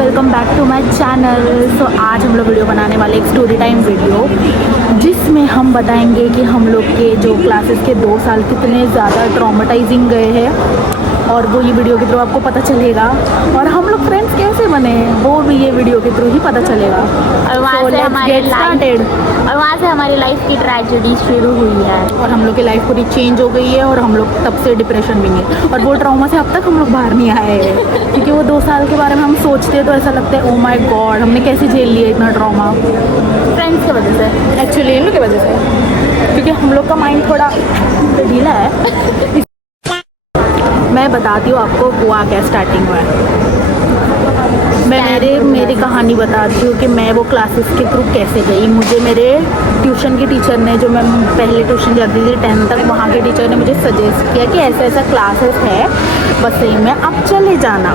Welcome back to my channel. So आज हम लोग वीडियो बनाने वाले एक स्टोरी टाइम वीडियो, जिसमें हम बताएंगे कि हम लोग के जो क्लासेस के 2 साल कितने ज़्यादा ट्रॉमेटाइजिंग गए हैं, और वो ये वीडियो के थ्रू आपको पता चलेगा। और हम लोग फ्रेंड्स कैसे बने वो भी ये वीडियो के थ्रू ही पता चलेगा। और वहाँ से हमारी लाइफ की ट्रेजेडी शुरू हुई है और हम लोग की लाइफ पूरी चेंज हो गई है, और हम लोग तब से डिप्रेशन में हैं, और वो ट्रॉमा से अब तक हम लोग बाहर नहीं आए हैं। क्योंकि वो 2 साल के बारे में हम सोचते हैं तो ऐसा लगता है ओ माय गॉड, हमने कैसे झेल लिया इतना ट्रॉमा। फ्रेंड्स की वजह से, एक्चुअली इन लोग की वजह से, क्योंकि हम लोग का माइंड थोड़ा ढीला है। मैं बताती हूँ आपको हुआ क्या स्टार्टिंग में। मैं मेरी कहानी बताती हूँ कि मैं वो क्लासेस के थ्रू कैसे गई। मुझे मेरे ट्यूशन के टीचर ने, जो मैं पहले ट्यूशन जाती थी 10th तक, वहाँ के टीचर ने मुझे सजेस्ट किया कि ऐसा ऐसा क्लासेस है बसई में, आप चले जाना।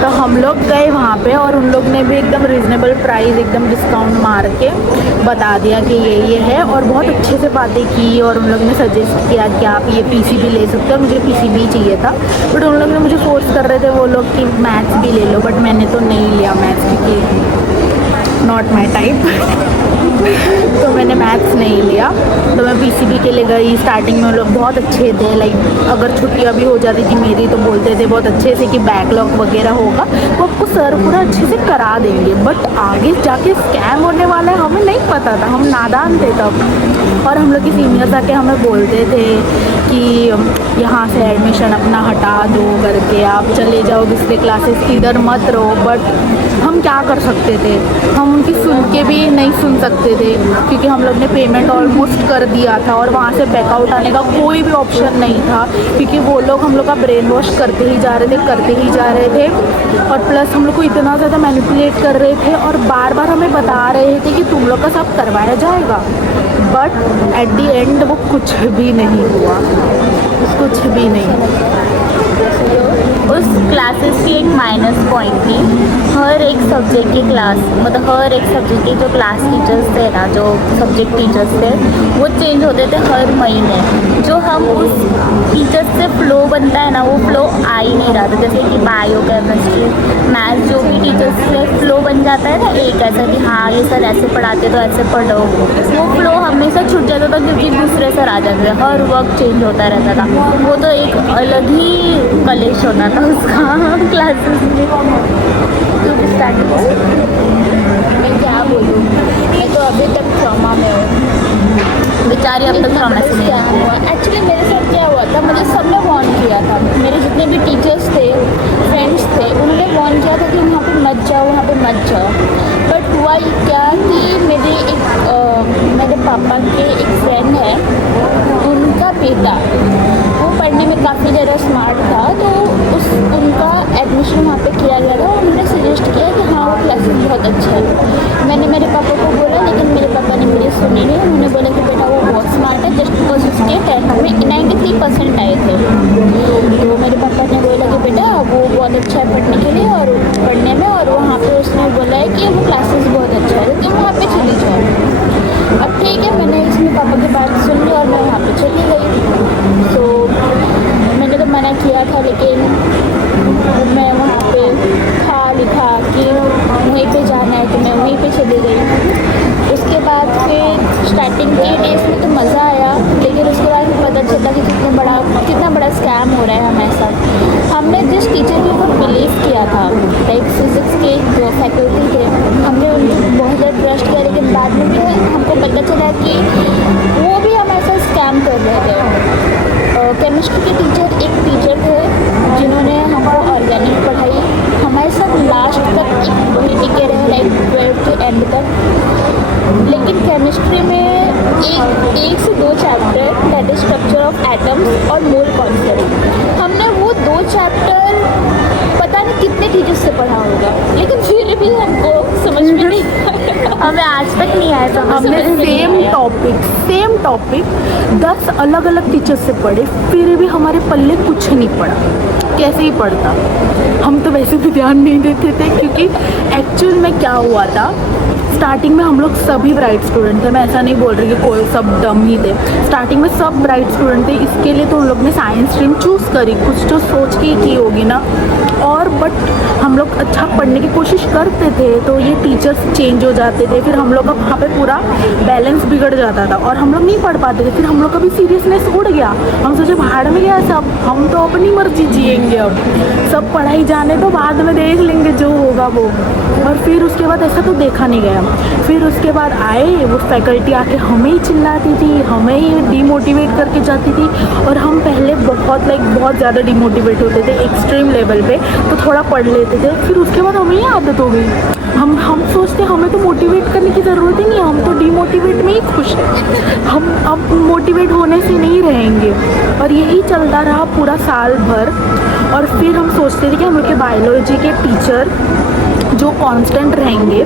तो हम लोग गए वहाँ पे, और उन लोग ने भी एकदम रीज़नेबल प्राइस, एकदम डिस्काउंट मार के बता दिया कि ये है, और बहुत अच्छे से बातें की। और उन लोग ने सजेस्ट किया कि आप ये पीसीबी ले सकते हो। मुझे पीसीबी चाहिए था, बट उन लोग ने मुझे फोर्स कर रहे थे वो लोग कि मैथ्स भी ले लो, बट मैंने तो नहीं लिया मैथ्स, क्योंकि नॉट माई टाइप। तो मैंने मैथ्स नहीं लिया, तो मैं पीसीबी के लिए गई। स्टार्टिंग में लोग बहुत अच्छे थे, लाइक अगर छुट्टियां भी हो जाती थी मेरी तो बोलते थे बहुत अच्छे से कि बैकलॉग वगैरह होगा तो आपको सर पूरा अच्छे से करा देंगे। बट आगे जाके स्कैम होने वाला है हमें नहीं पता था, हम नादान थे तब। और हम लोग के सीनियर्स आके हमें बोलते थे कि यहाँ से एडमिशन अपना हटा दो करके, आप चले जाओ दूसरे क्लासेस, इधर मत रहो। बट हम क्या कर सकते थे, हम उनकी सुन के भी नहीं सुन सकते थे, क्योंकि हम लोग ने पेमेंट ऑलमोस्ट कर दिया था, और वहाँ से बैकआउट आने का कोई भी ऑप्शन नहीं था, क्योंकि वो लोग हम लोग का ब्रेन वॉश करते ही जा रहे थे। और प्लस हम लोग को इतना ज़्यादा मैनिपुलेट कर रहे थे, और बार बार हमें बता रहे थे कि तुम लोग का सब करवाया जाएगा। बट एट दी एंड वो कुछ भी नहीं हुआ, कुछ भी नहीं। उस क्लासेस की एक माइनस पॉइंट थी, हर एक सब्जेक्ट की क्लास, मतलब हर एक सब्जेक्ट के जो क्लास टीचर्स थे ना, जो सब्जेक्ट टीचर्स थे, वो चेंज होते थे हर महीने। जो हम उस टीचर से फ्लो बनता है ना, वो फ्लो आ ही नहीं रहा था। जैसे कि बायो, केमिस्ट्री, मैथ्स, जो भी टीचर्स से फ्लो बन जाता है ना एक ऐसा कि हाँ ये सर ऐसे पढ़ाते तो ऐसे पढ़ो, वो फ्लो हमेशा छूट जाता था, क्योंकि दूसरे सर आ जाते थे, हर वक्त चेंज होता रहता था। वो तो एक अलग ही कलेश होता था उसका क्लासेस में। मैं क्या बोलूँ, मैं तो अभी तक ट्रॉमा में हूँ बेचारी, अब तक ट्रॉमा से क्या हुआ। एक्चुअली मेरे साथ क्या हुआ था, मुझे सबने वार्न किया था, मेरे जितने भी टीचर्स थे, फ्रेंड्स थे, उन्होंने वार्न किया था कि वहाँ पे मत जाओ, वहाँ पे मत जाओ। बट हुआ क्या कि मेरे पापा के एक फ्रेंड है, उनका बेटा वो पढ़ने में काफ़ी ज़्यादा स्मार्ट था, तो उनका एडमिशन वहाँ पे किया गया था। और उन्होंने सजेस्ट किया कि हाँ वो क्लासेस बहुत अच्छा है। मैंने मेरे पापा को बोला, लेकिन मेरे पापा ने मेरी सुनी नहीं। उन्होंने बोला कि बेटा वो बहुत स्मार्ट है, जस्ट बिकॉज उसके 10th में 93% आए थे। तो मेरे पापा ने बोला कि बेटा वो बहुत अच्छा है पढ़ने के लिए और पढ़ने में, और वहाँ पर उसने बोला है कि वो क्लासेस बहुत अच्छा है, तो तुम वहाँ पर चली जाओ। अब ठीक है, मैंने इसमें पापा की बात सुन ली और मैं वहाँ पर चली गई। तो मैंने तो मना किया था, लेकिन मैं वहाँ पे था लिखा कि वहीं पे जाना है, तो मैं वहीं पे चली गई। उसके बाद फिर स्टार्टिंग के डेज में तो मज़ा आया, लेकिन उसके बाद फिर पता चला कि कितना बड़ा स्कैम हो रहा है हमारे साथ। हमने जिस टीचर के ऊपर बिलीव किया था, लाइक फिज़िक्स के जो फैकल्टी थे, हमने उनको बहुत ज़्यादा ट्रस्ट किया, लेकिन बाद में भी हमको पता चला कि वो भी हमारे साथ स्कैम कर रहे थे। केमिस्ट्री के टीचर एक टीचर थे जिन्होंने हमको ऑर्गेनिक पढ़ाई, हमारे साथ लास्ट तक वही टिके रहे, लाइक 12th के एंड तक। लेकिन केमिस्ट्री में एक से 2 chapter, that is structure of atoms और मोल कॉन्सेप्ट, हमने वो 2 चैप्टर पता नहीं कितने टीचर्स से पढ़ा होगा, लेकिन फिर भी हमको समझ में नहीं आया। हमें आज तक नहीं आया था। हमने सेम टॉपिक 10 अलग अलग टीचर्स से पढ़े, फिर भी हमारे पल्ले कुछ नहीं पड़ा। कैसे ही पढ़ता, हम तो वैसे भी ध्यान नहीं देते थे, क्योंकि एक्चुअल में क्या हुआ था, स्टार्टिंग में हम लोग सभी ब्राइट स्टूडेंट थे। मैं ऐसा नहीं बोल रही कि कोई सब डम ही थे, स्टार्टिंग में सब ब्राइट स्टूडेंट थे। इसके लिए तो उन लोग ने साइंस स्ट्रीम चूज़ करी, कुछ तो सोच के ही की होगी ना। और बट हम लोग अच्छा पढ़ने की कोशिश करते थे, तो ये टीचर्स चेंज हो जाते थे, फिर हम लोग का वहाँ पे पूरा बैलेंस बिगड़ जाता था और हम लोग नहीं पढ़ पाते थे। फिर हम लोग का भी सीरियसनेस उड़ गया, हम सोचे भाड़ में गया सब, हम तो अपनी मर्जी जिएंगे, अब सब पढ़ाई जाने तो बाद में देख लेंगे जो होगा वो। और फिर उसके बाद ऐसा तो देखा नहीं गया। फिर उसके बाद आए वो फैकल्टी आके हमें ही चिल्लाती थी, हमें ही डीमोटिवेट करके जाती थी, और हम पहले बहुत ज़्यादा डीमोटिवेट होते थे एक्सट्रीम लेवल पे, तो थोड़ा पढ़ लेते थे। फिर उसके बाद हमें ही आदत हो गई, हम सोचते हमें तो मोटिवेट करने की ज़रूरत ही नहीं है, हम तो डीमोटिवेट में ही खुश हैं, हम अब मोटिवेट होने से नहीं रहेंगे। और यही चलता रहा पूरा साल भर। और फिर हम सोचते थे कि हम लोग के बायोलॉजी के टीचर जो कांस्टेंट रहेंगे,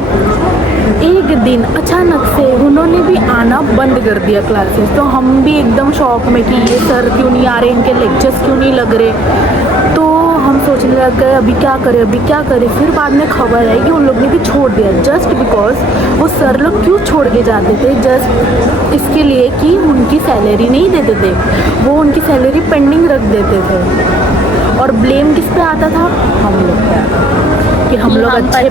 एक दिन अचानक से उन्होंने भी आना बंद कर दिया क्लासेस। तो हम भी एकदम शॉक में कि ये सर क्यों नहीं आ रहे, इनके लेक्चर्स क्यों नहीं लग रहे। तो हम सोचने लग गए अभी क्या करें। फिर बाद में खबर आई कि उन लोग ने भी छोड़ दिया, जस्ट बिकॉज वो सर लोग क्यों छोड़ के जाते थे, जस्ट इसके लिए कि उनकी सैलरी नहीं देते थे, वो उनकी सैलरी पेंडिंग रख देते थे। और ब्लेम किस पे आता था, हम लोग पे, कि हम लोग अच्छे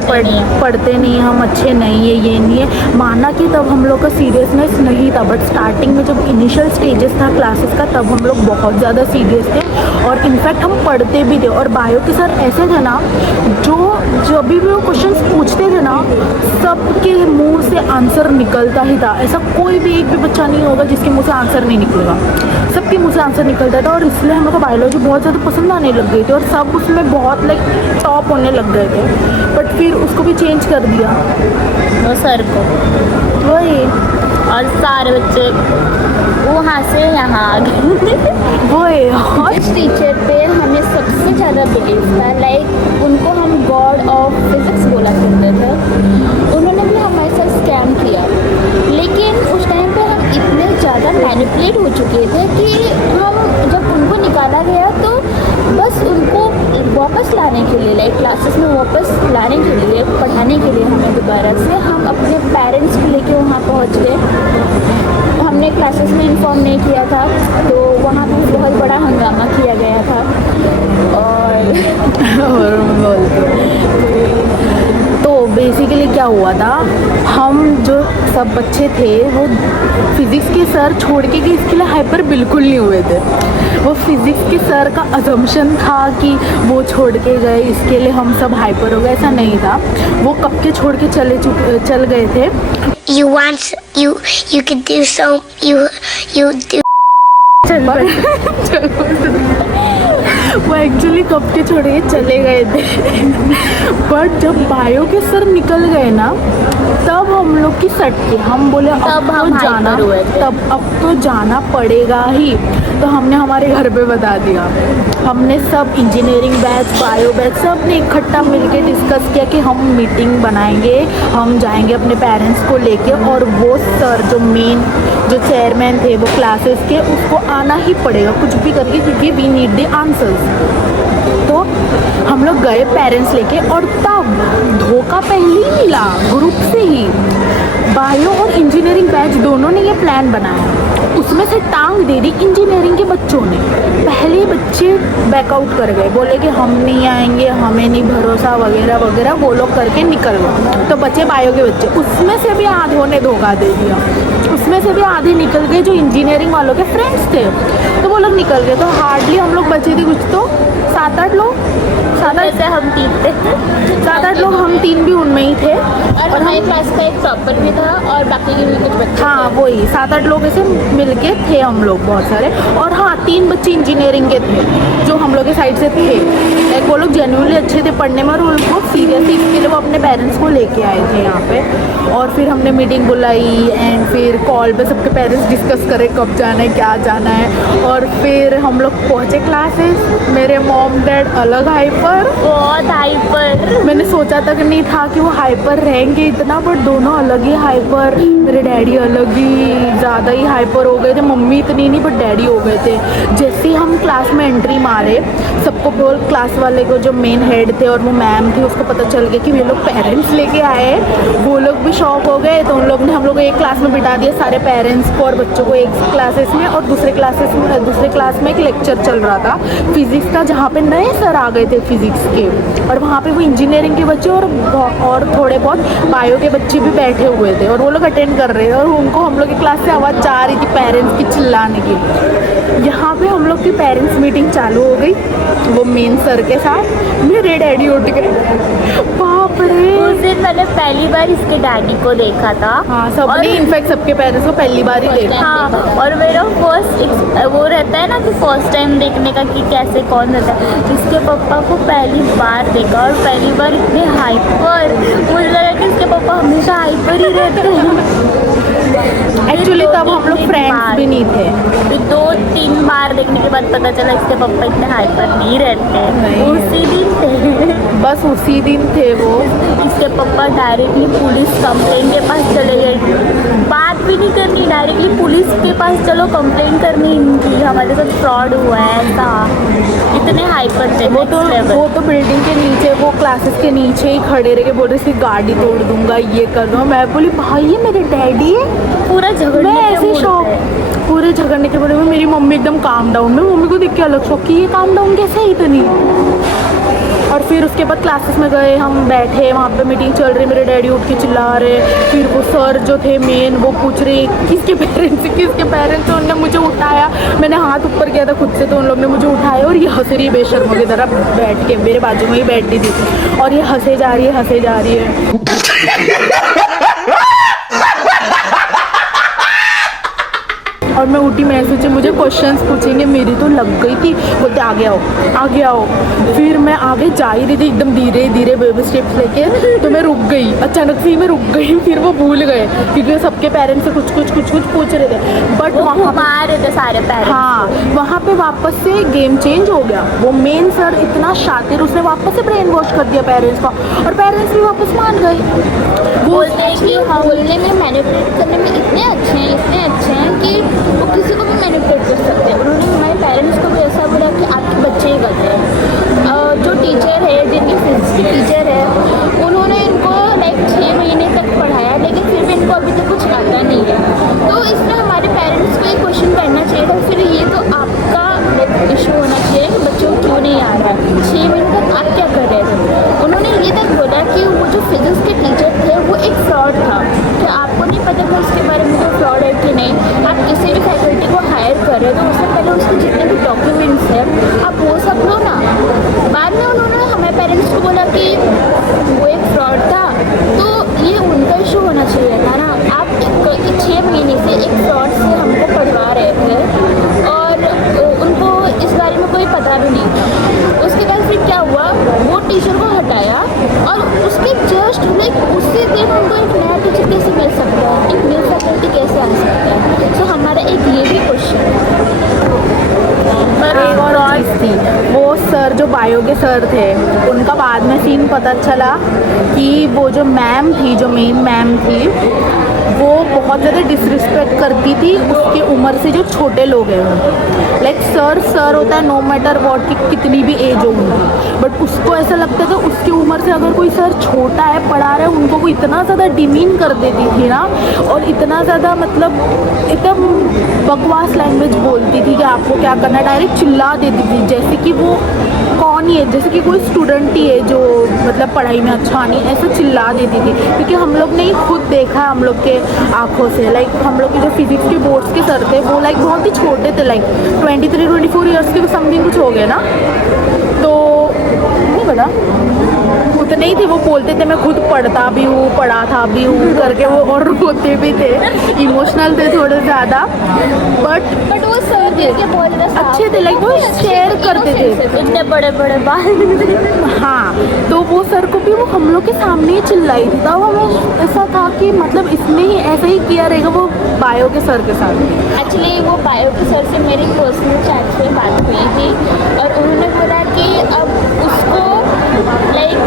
पढ़ते नहीं, हम अच्छे नहीं है, ये नहीं है। माना कि तब हम लोग का सीरियसनेस नहीं था, बट स्टार्टिंग में जब इनिशियल स्टेजेस था क्लासेस का, तब हम लोग बहुत ज़्यादा सीरियस थे और इनफैक्ट हम पढ़ते भी थे। और बायो के सर ऐसे थे ना, जब भी वो क्वेश्चंस पूछते थे ना, सबके मुंह से आंसर निकलता ही था। ऐसा कोई भी एक भी बच्चा नहीं होगा जिसके मुंह से आंसर नहीं निकलेगा, सबके मुंह से आंसर निकलता था। और इसलिए हम लोग को बायोलॉजी बहुत ज़्यादा पसंद आने लग गई थी और सब उसमें बहुत टॉप होने लग गए थे। बट फिर उसको भी चेंज कर दिया वो सर को, वही, और सारे बच्चे वहाँ से यहाँ आ गए। वही जिस टीचर पे हमें सबसे ज़्यादा बिलीव था, लाइक उनको हम गॉड ऑफ फिजिक्स बोला करते थे, उन्होंने भी हमारे साथ स्कैम किया। लेकिन उस टाइम पे हम इतने ज़्यादा मैनिपुलेट हो चुके थे कि हम जब उनको निकाला गया तो बस उनको वापस लाने के लिए, लाइक क्लासेस में वापस लाने के लिए, पढ़ाने के लिए हमें दोबारा से, हम अपने पेरेंट्स को लेके वहाँ पहुँच गए। हमने क्लासेस में इन्फॉर्म नहीं किया था, तो वहाँ पे बहुत बड़ा हंगामा किया गया था। और तो बेसिकली क्या हुआ था, हम जो सब बच्चे थे वो फिज़िक्स के सर छोड़ के कि इसके लिए हाइपर बिल्कुल नहीं हुए थे। वो फिज़िक्स के सर का अजम्पशन था कि वो छोड़ के गए इसके लिए हम सब हाइपर हो गए, ऐसा नहीं था। वो कब के छोड़ के चल गए थे। You could do so, you do. वो एक्चुअली कब के छोड़ के चले गए थे। बट जब बायो के सर निकल गए ना, तब हम लोग की सट के हम बोले अब तो जाना पड़ेगा ही। तो हमने हमारे घर पे बता दिया, हमने सब इंजीनियरिंग बैच, बायो बैच, सब ने इकट्ठा मिलके डिस्कस किया कि हम मीटिंग बनाएंगे, हम जाएंगे अपने पेरेंट्स को लेके, और वो सर जो चेयरमैन थे वो क्लासेस के, उसको आना ही पड़ेगा कुछ भी करके, क्योंकि वी नीड द आंसर्स। तो हम लोग गए पेरेंट्स लेके, और तब धोखा पहले ही मिला ग्रुप से ही। बायो और इंजीनियरिंग बैच दोनों ने ये प्लान बनाया, उसमें से टांग दे दी इंजीनियरिंग के बच्चों ने। पहले बच्चे बैकआउट कर गए, बोले कि हम नहीं आएंगे, हमें नहीं भरोसा वगैरह वगैरह, वो लोग करके निकल गए। तो बच्चे बायो के बच्चे, उसमें से भी आधों ने धोखा दे दिया, उसमें से भी आधे निकल गए जो इंजीनियरिंग वालों के फ्रेंड्स थे, तो वो लोग निकल गए। तो हार्डली हम लोग बचे थे कुछ तो 7-8 लोग, 7-8 से हम 3 थे, 7-8 लोग, हम 3 भी उनमें ही थे। और हमारे क्लास का एक टॉपर भी था और बाकी के भी कुछ बच्चे। हाँ वही 7-8 लोग ऐसे मिलके थे हम लोग बहुत सारे। और हाँ 3 बच्चे इंजीनियरिंग के थे जो हम लोग के साइड से थे, लाइक वो लोग जेन्युइनली अच्छे थे पढ़ने में, और उनको सीरियसली इसके लिए वो अपने पेरेंट्स को लेके आए थे यहाँ पे। और फिर हमने मीटिंग बुलाई एंड फिर कॉल पे सबके पेरेंट्स डिस्कस करे कब जाना है, क्या जाना है। और फिर हम लोग पहुँचे क्लासेस, मेरे मॉम डैड अलग हाइपर, बहुत हाइपर। मैंने सोचा तक नहीं था कि वो हाइपर रहेंगे इतना, बट दोनों अलग ही हाइपर। मेरे डैडी अलग ही ज़्यादा ही हाइपर हो गए थे, मम्मी इतनी नहीं बट डैडी हो गए थे। जैसे ही हम क्लास में एंट्री मारे, सबको बोल क्लास वाले को जो मेन हेड थे और वो मैम थी, उसको पता चल गया कि वे लोग पेरेंट्स लेके आए। वो लोग भी शॉक हो गए, तो उन लोग ने हम लोग एक क्लास में बिठा दिया सारे पेरेंट्स को और बच्चों को एक क्लासेस में और दूसरे क्लास में एक लेक्चर चल रहा था फिजिक्स का, जहाँ पे नए सर आ गए थे फिजिक्स के, और वहाँ पे वो इंजीनियरिंग के बच्चे और थोड़े बहुत बायो के बच्चे भी बैठे हुए थे और वो लोग अटेंड कर रहे थे और उनको हम लोग की क्लास से आवाज़ जा रही थी पेरेंट्स की चिल्लाने की। यहाँ पे हम लोग की पेरेंट्स मीटिंग चालू हो गई वो मेन सर के साथ। मेरे डैडी उठ गए, बाप रे। उस दिन मैंने पहली बार इसके डैडी को देखा था। हाँ, सबने इनफैक्ट सबके पेरेंट्स को पहली बार ही देखा। हाँ, और मेरा फर्स्ट वो रहता है ना कि फर्स्ट टाइम देखने का कि कैसे कौन रहता है। इसके पापा को पहली बार देखा और पहली बार इतने हाइपर, मुझे लगा कि इसके पापा हमेशा हाइपर ही रहते हैं। एक्चुअली तब हम लोग फ्रेंड्स भी नहीं थे। तो 2-3 बार देखने के बाद पता चला इसके पापा इतने हाइपर नहीं रहते। नहीं। उसी दिन थे, बस उसी दिन थे वो। इसके पापा डायरेक्टली पुलिस कंप्लेन के पास चले गए। बात भी नहीं करनी, डायरेक्टली पुलिस के पास चलो कंप्लेन करनी इनकी, हमारे साथ फ्रॉड हुआ है ऐसा। इतने हाइपर थे। वो तो बिल्डिंग के नीचे, वो क्लासेस के नीचे ही खड़े रह के बोल रहे थे गाड़ी तोड़ दूंगा, ये कर दूंगा। मैं बोली भाई ये मेरे डैडी है। पूरा झगड़ने मैं के ऐसे मूड शौक, पे। पूरे झगड़ने के बोले मेरी मम्मी एकदम काम डाउन में। मम्मी को देख के अलग शौक कि ये काम डाउन कैसे है इतनी। और फिर उसके बाद क्लासेस में गए, हम बैठे, वहाँ पे मीटिंग चल रही, मेरे डैडी उठ के चिल्ला रहे। फिर वो सर जो थे मेन वो पूछ रहे किसके पेरेंट्स तो उन्होंने मुझे उठाया। मैंने हाथ ऊपर किया था खुद से तो उन लोग ने मुझे उठाया और ये हंस रही है बेशर्मों की तरह बैठ के, मेरे बाजू में ही बैठी थी और ये हंसे जा रही है। और मैं उठी, मैं सोची मुझे क्वेश्चंस पूछेंगे, मेरी तो लग गई थी। बोलते आगे आओ। फिर मैं आगे जा ही रही थी एकदम धीरे धीरे बेबी स्टेप्स लेके, तो मैं रुक गई, अचानक से ही मैं रुक गई। फिर वो भूल गए क्योंकि सबके पेरेंट्स से कुछ पूछ रहे थे। बट वहाँ रहे थे सारे पेरेंट्स। हाँ, वहाँ पे वापस से गेम चेंज हो गया। वो मेन सर इतना शातिर, उसने वापस से ब्रेन वॉश कर दिया पेरेंट्स का और पेरेंट्स भी वापस मान गए। बोलते हैं कि बोलने में मैनिपुलेट करने में इतने अच्छे हैं कि वो किसी को भी मैनिपुलेट कर सकते हैं। उन्होंने हमारे पेरेंट्स को भी ऐसा बोला कि आपके बच्चे ही गलत हैं। जो टीचर है, जिनकी फिजिक्स की टीचर है, उन्होंने इनको लाइक 6 महीने तक पढ़ाया लेकिन फिर भी इनको अभी तक कुछ आता नहीं है। तो इसमें हमारे पेरेंट्स को ये क्वेश्चन करना चाहिए था, फिर ये तो आपका इशू होना चाहिए कि बच्चों को क्यों नहीं आ रहा है। 6 महीने तक आप क्या कर रहे थे। उन्होंने ये तक बोला कि वो जो फिजिक्स के टीचर थे वो एक फ्रॉड था, कि आपको नहीं पता था उसके बारे में वो फ्रॉड है कि नहीं। आप किसी भी फैकल्टी को हायर कर रहे हो तो उससे पहले उसके जितने भी डॉक्यूमेंट्स हैं आप वो सब लो ना। बाद में उन्होंने हमारे पेरेंट्स को बोला कि वो एक फ्रॉड था, तो ये उनका इशू होना चाहिए था ना। आप 6 महीने से एक फ्रॉड से हमको पढ़वा रहे थे और उनको इस बारे में कोई पता भी नहीं था। उसके बाद फिर क्या हुआ, वो टीचर को हटाया और उसके जस्ट लाइक उसी दिन उनको एक नया टीचर कैसे मिल सकता है, एक न्यू फैकल्टी कैसे आ सकता है। तो हमारा एक ये भी क्वेश्चन एक और चीज़ थी, वो सर जो बायो के सर थे उनका बाद में सीन पता चला कि वो जो मैम थी, जो मेन मैम थी, वो बहुत ज़्यादा डिसरिस्पेक्ट करती थी उसके उम्र से जो छोटे लोग हैं। लाइक सर होता है नो मैटर वॉट की कितनी भी एज हो उनकी, बट उसको ऐसा लगता था उसकी उम्र से अगर कोई सर छोटा है पढ़ा रहा है उनको वो इतना ज़्यादा डिमीन कर देती थी ना, और इतना ज़्यादा मतलब एकदम बकवास लैंग्वेज बोलती थी कि आपको क्या करना है, डायरेक्ट चिल्ला देती थी जैसे कि वो कौन ही है, जैसे कि कोई स्टूडेंट ही है जो मतलब पढ़ाई में अच्छा नहीं, ऐसा चिल्ला देती थी। क्योंकि हम लोग ने ही खुद देखा है हम लोग के आँखों से, लाइक हम लोग के जो फिजिक्स के बोर्ड्स के सर थे वो लाइक बहुत ही छोटे थे, लाइक 23-24 ईयर्स के समथिंग कुछ हो गए ना, तो नहीं पता उतने ही थे। वो बोलते थे मैं खुद पढ़ा था भी हूँ करके, वो और रोते भी थे, इमोशनल थे थोड़े ज़्यादा, बट वो सर के बोल रहे अच्छे थे, लाइक वो शेयर करते थे इतने बड़े बाल। हाँ, तो वो सर को भी वो हम लोग के सामने ही चिल्लाई थी। तब हमें ऐसा था कि मतलब इसने ही ऐसा ही किया रहेगा वो बायो के सर के साथ। एक्चुअली वो बायो के सर से मेरी पर्सनल चैट पे बात हुई थी और उन्होंने बोला कि अब उसको लाइक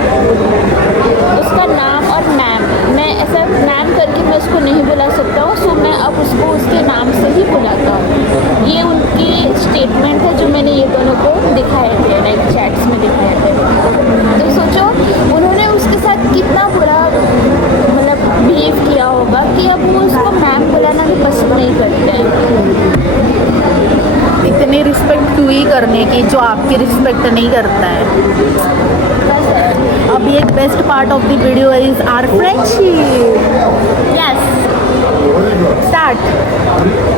उसका नाम और मैम, मैं ऐसा मैम करके मैं उसको नहीं बुला सकता हूँ, सो मैं अब उसको उसके नाम से ही बुलाता हूँ। ये उनकी स्टेटमेंट है जो मैंने ये दोनों को दिखाए थे, लाइक चैट्स में दिखाए थे। तो सोचो उन्होंने उसके साथ कितना बुरा मतलब बिहेव किया होगा कि अब वो उसको मैम बुलाना भी वही करने की जो आपकी रिस्पेक्ट नहीं करता है। अभी एक best part of the video is our friendship. Yes, start.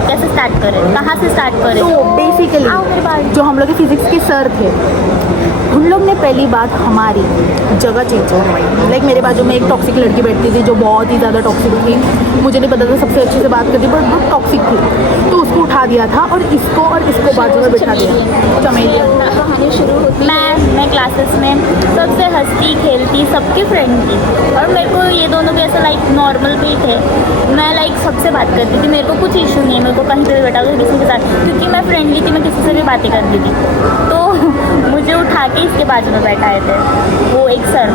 कैसे स्टार्ट करें, कहाँ से स्टार्ट करें? तो बेसिकली आओ मेरे पास। जो हम लोग के फिजिक्स के सर थे, उन लोग ने पहली बात हमारी जगह चेंज करवाई। लाइक मेरे बाजू में एक टॉक्सिक लड़की बैठती थी जो बहुत ही ज़्यादा टॉक्सिक थी, मुझे नहीं पता था सबसे अच्छे से बात करती, बट बहुत टॉक्सिक थी। तो उसको उठा दिया था और इसको बाजू में बैठा दिया। चमेली कहानी शुरू होती। मैं क्लासेस में सबसे हंसती खेलती सबकी फ्रेंड थी, और मेरे को ये दोनों भी ऐसा लाइक नॉर्मल भी थे। मैं लाइक सबसे बात करती थी, मेरे को कुछ इशू नहीं है, मेरे को कहीं पे भी बैठा हुआ किसी के साथ, क्योंकि मैं फ्रेंडली थी, मैं किसी से भी बातें करती थी। तो मुझे उठा के इसके बाजू में बैठाए थे वो एक सर,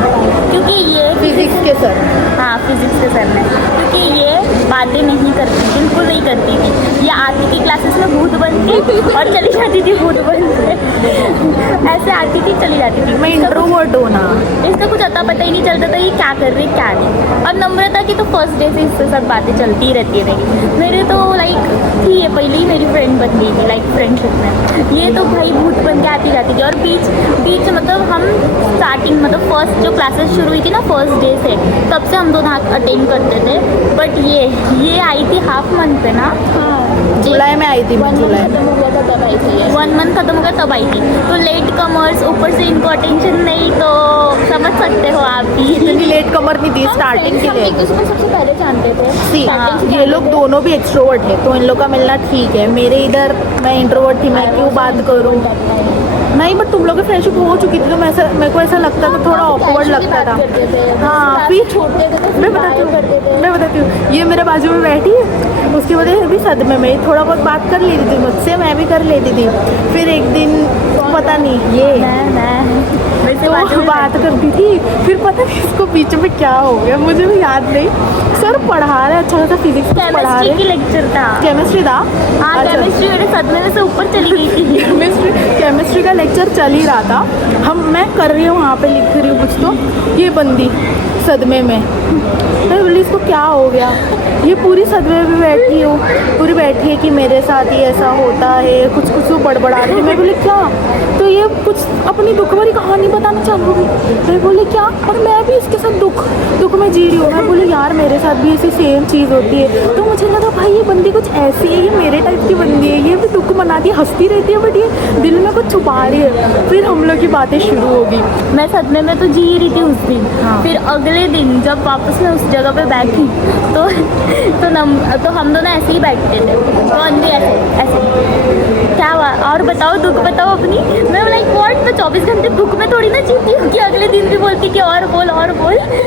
क्योंकि ये फिजिक्स के सर। हाँ, फिजिक्स के सर ने, क्योंकि ये बातें नहीं करती, बिल्कुल नहीं करती थी। ये आती थी क्लासेस में भूत बन के और चली जाती थी भूत बन के। ऐसे आती थी चली जाती थी। मैं इंट्रोवर्ट हूँ ना, इसका कुछ अता पता ही नहीं चलता था ये क्या कर रही क्या नहीं। और नम्रता की तो फर्स्ट डे से इसके साथ बातें चलती ही रहती है मेरे तो लाइक थी, ये पहले ही मेरी फ्रेंड बन गई थी लाइक फ्रेंडशिप में। ये तो भाई भूत बन के आती जाती थी, और बीच मतलब हम स्टार्टिंग मतलब फर्स्ट जो क्लासेस शुरू हुई थी ना फर्स्ट डे से, तब से हम दोनों अटेंड करते थे। बट ये आई थी हाफ मंथ पे ना, जुलाई में आई थी मैं, जुलाई में। 1 मंथ खत्म हो गया तब आई थी। तो लेट कमर्स, ऊपर से इनको अटेंशन नहीं, तो समझ सकते हो आप भी। इतनी लेट कमर नहीं थी स्टार्टिंग के लिए। सबसे पहले जानते थे। सी ये लोग दोनों भी एक्सट्रोवर्ट है, तो इन लोग का मिलना ठीक है। मेरे इधर मैं इंट्रोवर्ट थी, मैं क्यों बात करूँ? नहीं, बट तुम लोग की फ्रेंडशिप हो चुकी थी, तो मेरे को ऐसा लगता था, थोड़ा ऑकवर्ड लगता था। हाँ, फिर मैं बताती हूँ, ये मेरे बाजू में बैठी है, उसकी वजह से भी सदमे में थोड़ा बहुत बात कर लेती थी मुझसे, मैं भी कर लेती थी। फिर एक दिन पता नहीं ये तो बात करती थी, फिर पता नहीं इसको बीच में क्या हो गया, मुझे भी याद नहीं। सर पढ़ा रहे, अच्छा सा फिजिक्स पढ़ा रहे, की लेक्चर था, केमिस्ट्री था। हाँ, केमिस्ट्री मेरे सदमे में से ऊपर चली गई थी। केमिस्ट्री का लेक्चर चल ही रहा था, मैं कर रही हूँ वहाँ पे, लिख रही हूँ कुछ, तो ये बंदी सदमे में। मैं बोली इसको क्या हो गया, ये पूरी सदमे में बैठी हो, पूरी बैठी है कि मेरे साथ ही ऐसा होता है, कुछ वो बड़बड़ा रही है। मैं बोली क्या, तो ये कुछ अपनी दुख भरी कहानी बताना चालू हुई। मैं बोली क्या, और मैं भी इसके साथ दुख में जी रही हूँ। मैं बोली यार मेरे साथ भी ऐसी सेम चीज़ होती है। तो मुझे लगा भाई ये बंदी कुछ ऐसी है, ये मेरे टाइप की बंदी है, ये भी दुख मनाती है, हंसती रहती है, बट ये दिल में कुछ छुपा रही है। फिर हम लोग की बातें शुरू हो गई। मैं सदमे में तो जी ही रही थी उस दिन। हाँ। फिर अगले दिन जब वापस मैं उस जगह पे बैठी तो हम दोनों ऐसे ही बैठते थे, कौन भी ऐसे क्या हुआ और बताओ, दुख बताओ अपनी। मैं लाइक व्हाट, मैं 24 घंटे दुख में थोड़ी ना जीती हूँ कि अगले दिन भी बोलती कि और बोल।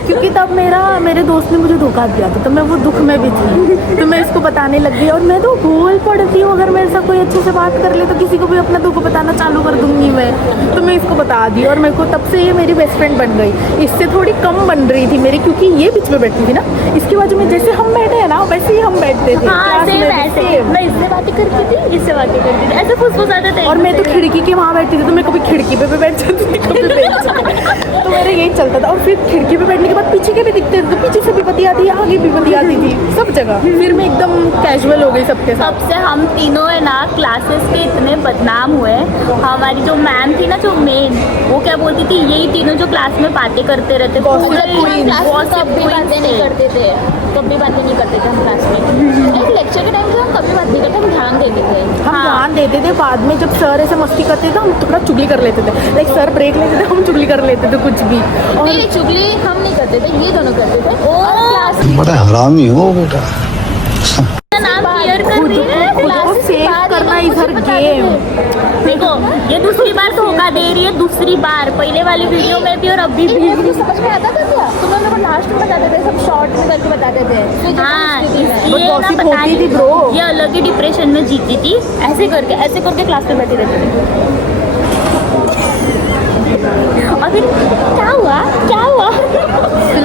क्योंकि तब मेरे दोस्त ने मुझे धोखा दिया था, तो मैं वो दुख में भी थी, तो मैं इसको बताने लग गई। और मैं तो बोल पड़ती हूँ, अगर मेरे साथ कोई अच्छे से बात कर ले तो किसी को भी अपना दुख बताना चालू कर दूंगी मैं, तो मैं इसको बता दी। और मेरे को तब से ये मेरी बेस्ट फ्रेंड बन गई। इससे थोड़ी कम बन रही थी मेरी, क्योंकि ये बीच में बैठती थी ना, इसके बाजू में जैसे हम बैठे हैं ना वैसे ही हम बैठते थे। हाँ, क्लास में भी same। मैं इससे बातें करती थी, इससे बातें करती थी, ऐसे फुसफुसाते थे। और मैं तो खिड़की के वहाँ बैठती थी, तो मैं कभी खिड़की पे भी बैठ जाती थी, कभी बेंच पे। तो मेरा यही चलता था। और फिर खिड़की पे बैठने के बाद पीछे के भी दिखते थे, तो पीछे से भी बतियाती, आगे भी बतियाती थी, सब जगह। फिर मैं एकदम कैजुअल हो गई सबके साथ। सबसे हम तीनों है ना क्लासेस के इतने बदनाम हुए। हमारी जो मैम थी ना, जो मेन, वो क्या बोलती थी, यही तीनों जो क्लास में बातें करते रहते, Gossip queen। कभी बातें नहीं करते थे, कभी बातें नहीं करते थे हम क्लास में। लेक्चर के टाइम से हम कभी बात नहीं करते, हम ध्यान देते थे। हम ध्यान देते थे, बाद में जब सर ऐसे मस्ती करते थे हम थोड़ा चुगली कर लेते थे। लाइक सर ब्रेक लेते थे, हम चुगली कर लेते थे कुछ भी। और नहीं, चुगली हम नहीं करते थे, ये दोनों करते थे। क्लास बड़ा हरामी हो बेटा। का नाम क्लियर कर खुद रही है, को सेव करना इधर गेम। देखो ये दूसरी बार धोखा दे रही है, दूसरी बार, पहले वाली वीडियो में भी और अभी भी। समझ में आता था क्या? तुम लोग को लास्ट में बताते थे, सब शॉर्ट में करके बताते थे। हाँ, But इसलिए ना gossip पता होती थी नहीं, bro। ये अलग ही डिप्रेशन में जीती थी, ऐसे करके क्लास में बैठी रहती थी। और फिर क्या हुआ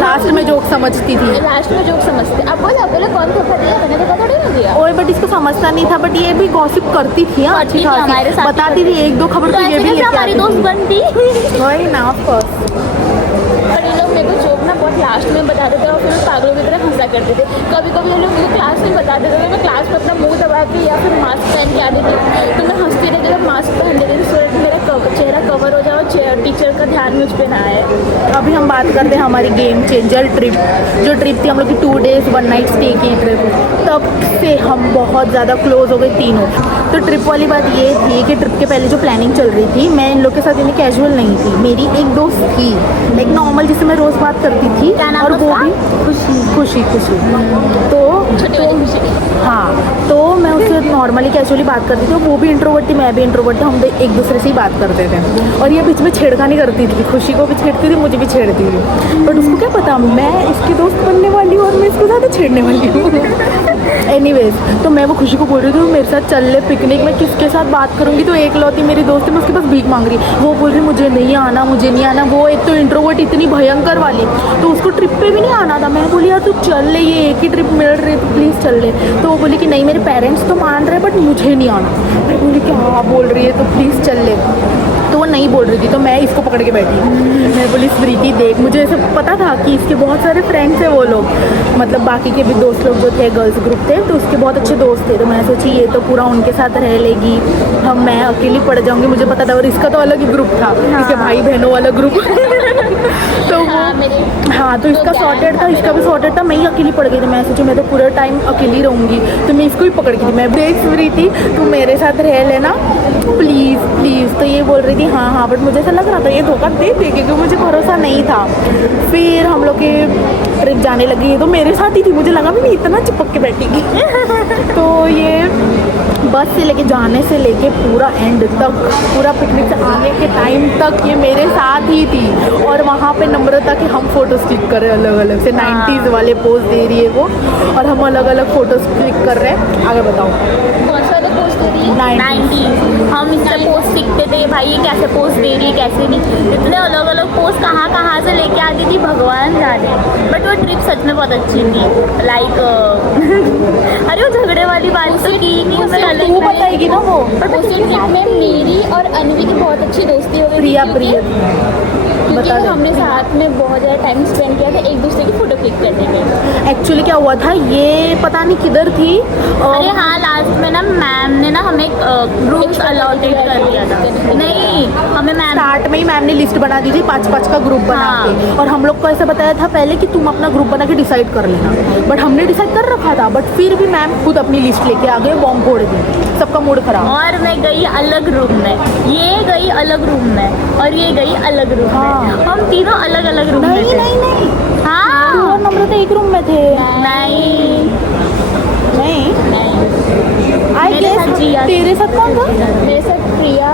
लास्ट में जोक समझती थी। लास्ट में जोक समझते। अब बोला कौन धोखा दिया? मैंने धोखा थोड़ी ना दिया। ओए बट इसको समझता नहीं था, बट ये भी गॉसिप करती थी। हाँ, अच्छी करती थी, हमारे खासी साथ ही बताती थी, एक दो खबर तो ये भी लेके हमारी आती दोस्त थी। बनती। वही ना, ऑफ कोर्स। पर ये लोग मेरे को जोक ना बहुत लास्ट में बताते थे और फिर पागलों की तरह हंसा करते थे। कभी कभी वो लोग मुझे क्लास में बताते थे, मैं क्लास में अपना मुंह दबा के या फिर मास्क पहन के आती थी, तो मैं हंसती रहती थी, मास्क पहन लेती थी सो मेरा चेहरा कवर हो जाए और टीचर का ध्यान मुझ पर ना आए। अभी हम बात करते हैं हमारी गेम चेंजर ट्रिप। जो ट्रिप थी हम लोग की 2 days 1 night स्टे की ट्रिप, तब से हम बहुत ज़्यादा क्लोज हो गए तीनों। तो ट्रिप वाली बात ये थी कि ट्रिप के पहले जो प्लानिंग चल रही थी, मैं इन लोग के साथ इतनी कैजुअल नहीं थी। मेरी एक दोस्त थी, एक नॉर्मल जिससे मैं रोज़ बात करती थी, क्या नाम और वो उसका? भी खुशी। तो छोटी वाली खुशी। हाँ, तो मैं उससे नॉर्मली कैजुअली बात करती थी, वो भी इंट्रोवर्ट थी, मैं भी इंट्रोवर्ट थी, हम एक दूसरे से ही बात करते थे। और ये बीच में छेड़खानी करती थी, खुशी को भी छेड़ती थी, मुझे भी छेड़ती थी, बट उसको क्या पता मैं इसकी दोस्त बनने वाली हूँ और मैं इसको ज़्यादा छेड़ने वाली हूँ। एनीवेज, तो मैं वो खुशी को बोल रही थी मेरे साथ चल ले पिकनिक में, किसके साथ बात करूँगी, तो एक लौती मेरी दोस्त है, मैं उसके पास भीख मांग रही। वो बोल रही मुझे नहीं आना, मुझे नहीं आना। वो एक तो इंट्रोवर्ट इतनी भयंकर वाली, तो उसको ट्रिप पे भी नहीं आना था। मैं बोली यार तू चल ले, ये एक ही ट्रिप मिल रही है तो प्लीज़ चल ले। तो वो बोली कि नहीं मेरे पेरेंट्स तो मान रहे हैं बट मुझे नहीं आना। मैं बोली कि हाँ बोल रही है तो प्लीज़ चल ले। तो वो नहीं बोल रही थी, तो मैं इसको पकड़ के बैठी। मैं बोली स्मृति देख, मुझे ऐसे पता था कि इसके बहुत सारे फ्रेंड्स हैं वो लोग, मतलब बाकी के भी दोस्त लोग जो थे, गर्ल्स ग्रुप थे, तो उसके बहुत अच्छे दोस्त थे। तो मैं सोची ये तो पूरा उनके साथ रह लेगी, मैं अकेली पड़ जाऊँगी, मुझे पता था। और इसका तो अलग ही ग्रुप था, इसके भाई बहनों वाला ग्रुप। तो हाँ, तो इसका सॉर्टेड था, इसका भी सॉर्टेड था, मैं ही अकेली पड़ गई थी। मैं सोची मैं तो पूरा टाइम अकेली रहूँगी, तो मैं इसको ही पकड़ गई थी। मैं देख स्मृति तू मेरे साथ रह लेना प्लीज़ प्लीज़। तो ये बोल रही थी हाँ, बट मुझे ऐसा लग रहा था ये धोखा दे देगी, क्योंकि मुझे भरोसा नहीं था। फिर हम लोग की ट्रिप जाने लगी, ये तो मेरे साथ ही थी, मुझे लगा भी नहीं इतना चिपक के बैठेगी। तो ये बस से लेके जाने से लेके पूरा एंड तक, पूरा पिकनिक से आने के टाइम तक ये मेरे साथ ही थी। और वहाँ पे नम्रता के हम फोटोज क्लिक कर रहे हैं अलग अलग से, 90s वाले पोज दे रही है वो, और हम अलग अलग फोटोज क्लिक कर रहे हैं। आगे बताओ कौन सा पोस्ट दे रही है? 90s। हम इससे पोस्ट सीखते थे, भाई ये कैसे पोस्ट दे रही है कैसे नहीं, इतने अलग अलग पोस्ट कहाँ से लेके आती थी भगवान जाने। बट वो ट्रिप सच में बहुत अच्छी थी। लाइक अरे वो झगड़े वाली बात तो की नहीं, हमें अलग तू बताएगी ना वो। बट उसी ट्रिप में मेरी और अन्वी की बहुत अच्छी दोस्ती हो गई। प्रिया क्योंकि हमने साथ में बहुत ज़्यादा टाइम स्पेंड किया था एक दूसरे की फ़ोटो क्लिक करने में। एक्चुअली क्या हुआ था, ये पता नहीं किधर थी। अरे हाँ, लास्ट में ना मैम ने ना हमें ग्रुप्स अलॉटेड कर दिया था। नहीं, हमें मैम स्टार्ट में ही मैम ने लिस्ट बना दी थी 5-5 का ग्रुप बना के, और हम लोग को ऐसा बताया था पहले कि तुम अपना ग्रुप बना के डिसाइड कर लेना। बट हमने डिसाइड कर रखा था, बट फिर भी मैम खुद अपनी लिस्ट लेके आ गए, बॉम्ब फोड़ दी, सबका मूड खराब। और मैं गई अलग रूम में, ये गई अलग रूम में, और ये गई अलग रूम में। हम तीनों अलग अलग रूम में थे। नहीं हाँ, तू और नम्रता एक रूम में थे। नहीं आई मेरे साथ जिया। तेरे साथ कौन था? मेरे साथ प्रिया।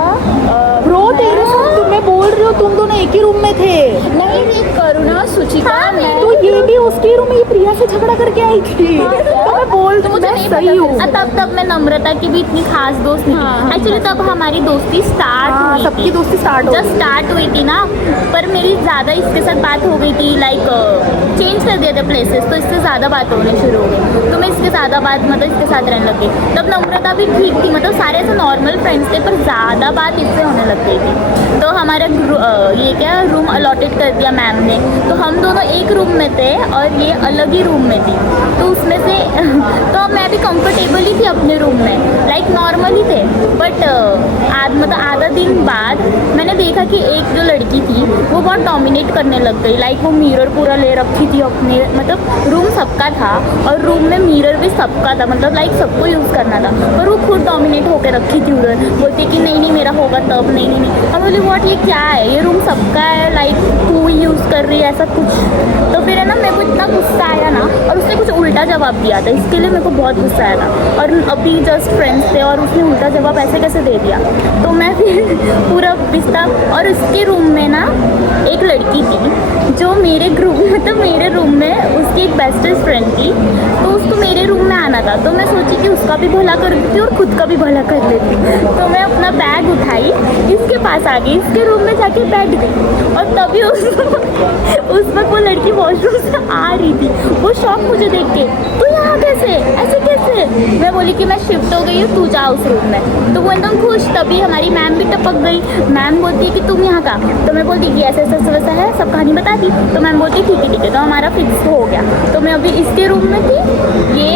ब्रो तेरे साथ तुम्हें बोल रही हो, तुम दोनों एक ही रूम में थे। नहीं, ये करुणा सुचिता। हाँ, तो ये भी उसके रूम में, ये प्रिया से झगड़ा करके आई थी। तो मैं बोल तो मुझे नहीं सही हूँ। तब मैं नम्रता की भी इतनी खास दोस्त नहीं थी। एक्चुअली तब हमारी दोस्ती स्टार्ट हुई, सबकी दोस्ती स्टार्ट हो जस्ट स्टार्ट हुई थी ना। पर मेरी ज़्यादा इसके साथ बात हो गई थी, लाइक चेंज कर दिए थे प्लेसेस, तो इससे ज़्यादा बात होने शुरू हो गई। तो मैं इसके ज़्यादा बात मतलब इसके साथ रहने लग गई। तब नम्रता भी ठीक थी, मतलब सारे ऐसे नॉर्मल फ्रेंड्स थे, पर ज़्यादा बात इससे होने लग गई थी। तो हमारा ये क्या रूम अलॉटेड कर दिया मैम ने, तो हम दोनों एक रूम में थे और ये अलग ही रूम में थी। तो उसमें से तो मैं भी कंफर्टेबल ही थी अपने रूम में, लाइक नॉर्मल ही थे। बट आधा दिन बाद मैंने देखा कि एक जो लड़की थी वो बहुत डोमिनेट करने लग गई। लाइक वो मिरर पूरा ले रखी थी अपने, मतलब रूम सबका था और रूम में मिरर भी सबका था, मतलब लाइक सबको यूज़ करना था, पर वो खुद डोमिनेट होकर रखी थी उधर। बोलती कि नहीं मेरा होगा तब, नहीं। हम बोले व्हाट, ये क्या है, ये रूम सबका है, लाइक तू ही यूज़ कर रही है ऐसा कुछ। तो फिर है ना, मेरे को इतना गुस्सा आया ना, और उसने कुछ उल्टा जवाब दिया था, इसके लिए मेरे को बहुत गुस्सा आया था। और अभी जस्ट फ्रेंड्स थे और उसने उल्टा जवाब ऐसे कैसे दे दिया। तो मैं फिर पूरा पिस्ता, और उसके रूम में ना एक लड़की थी जो मेरे ग्रुप मतलब मेरे रूम में उसकी एक बेस्टेस्ट फ्रेंड थी, तो उसको मेरे रूम में आना था। तो मैं सोची कि उसका भी भला कर देती और खुद का भी भला कर लेती। तो मैं अपना बैग उठाई, इसके पास आ गई, इसके रूम में जाके बैठ गई, और तभी उस वक्त वो लड़की वॉशरूम से आ रही थी। वो शॉक मुझे देख के, तो यहाँ कैसे, ऐसे कैसे से? मैं बोली कि मैं शिफ्ट हो गई हूँ, तू जा उस रूम में। तो वो एकदम खुश। तभी हमारी मैम भी टपक गई। मैम बोलती है कि तुम यहाँ का? तो मैं बोलती कि ऐसा ऐसा वैसा है, सब कहानी बता दी। तो मैम बोलती ठीक है। तो हमारा फिक्स हो गया। तो मैं अभी इसके रूम में थी, ये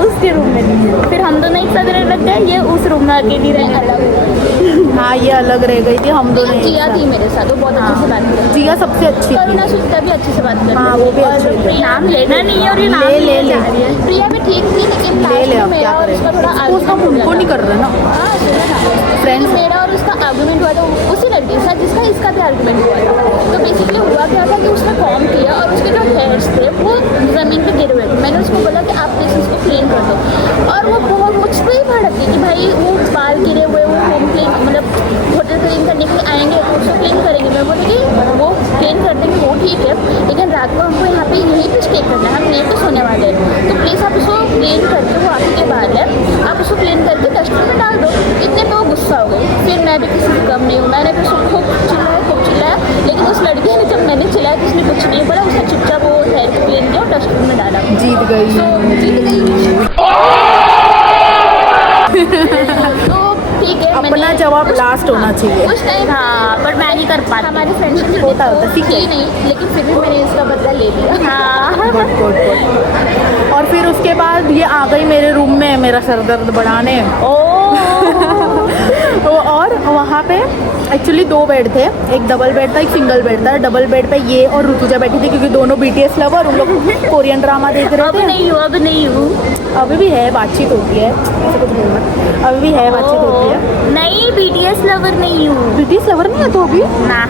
उसके रूम में थी। फिर हम दोनों एक साथ रहने लग गए, ये उस रूम में अकेली रहे अलग। हाँ, ये अलग रह गई थी, हम दोनों एक जिया साथ। थी मेरे साथ, वो बहुत अच्छे से बात कर। जिया सबसे अच्छी थी। करुणा सुचिता भी अच्छे से बात कर। हाँ, वो भी अच्छी थी। नाम लेना नहीं है और ये नाम ले लेने ले जा रही है। प्रिया भी ठीक थी, लेकिन ले ले, अब क्या मेरा और उसका थोड़ा करें, उसको हम argument उनको हुआ नहीं था। कर रहे ना। हाँ, सुनो ना। Friends। मेरा और उसका आर्गुमेंट हुआ था उसी लड़के के साथ जिसका इसका भी आर्गुमेंट हुआ था। तो बेसिकली हुआ क्या था कि उसने फॉर्म किया और उसके जो हेयर्स थे वो ज़मीन पे गिरे हुए थे। मैंने उसको बोला कि आप प्लीज़ उसको क्लीन कर दो, और वो बहुत मुझ पर ही भड़कती कि भाई वो बाल गिरे हुए, वो होम क्लीन मतलब होटल क्लीन करने के लिए आएंगे तो उसको क्लीन करेंगे। मैं बोली कि वो क्लीन कर देंगे, वो ठीक है, लेकिन रात को हमको यहाँ पे यहीं पे स्टे करना है, हम यहीं पे सोने वाले हैं। तो प्लीज़ आप उसको क्लीन करके, वो आपके बाल है, आप उसको क्लीन करके डस्टबिन में डाल दो। इतने पे वो गुस्सा हो गई। फिर मैं भी किसी से कम नहीं हूँ, मैंने फिर उसको खूब चिल्लाया। लेकिन उस लड़की ने, जब मैंने चिल्लाया तो उसने कुछ नहीं बोला, उसने चुपचाप वो हेयर को क्लीन किया और डस्टबिन में डाला। जीत गई। तो जीत गई। तो ठीक है, अपना जवाब लास्ट होना चाहिए। उस टाइम हाँ, बट मैं नहीं कर पाती। हमारी फ्रेंडशिप होता ठीक नहीं, लेकिन फिर भी मैंने इसका बदला ले लिया। हाँ। गुड। और फिर उसके बाद ये आ गई मेरे रूम में मेरा सर दर्द बढ़ाने। और वहाँ पे एक्चुअली 2 बेड थे, एक डबल बेड था, एक सिंगल बेड था। डबल बेड पे ये और ऋतुजा बैठी थी, क्योंकि दोनों BTS लवर, उन लोग कोरियन ड्रामा देख रहे थे। अब नहीं हूँ। अभी भी है, बातचीत होती है, ऐसे कुछ बोलना। अभी भी है, बातचीत होती है। नहीं, BTS लवर नहीं हूँ। BTS लवर नहीं है तो अभी ना,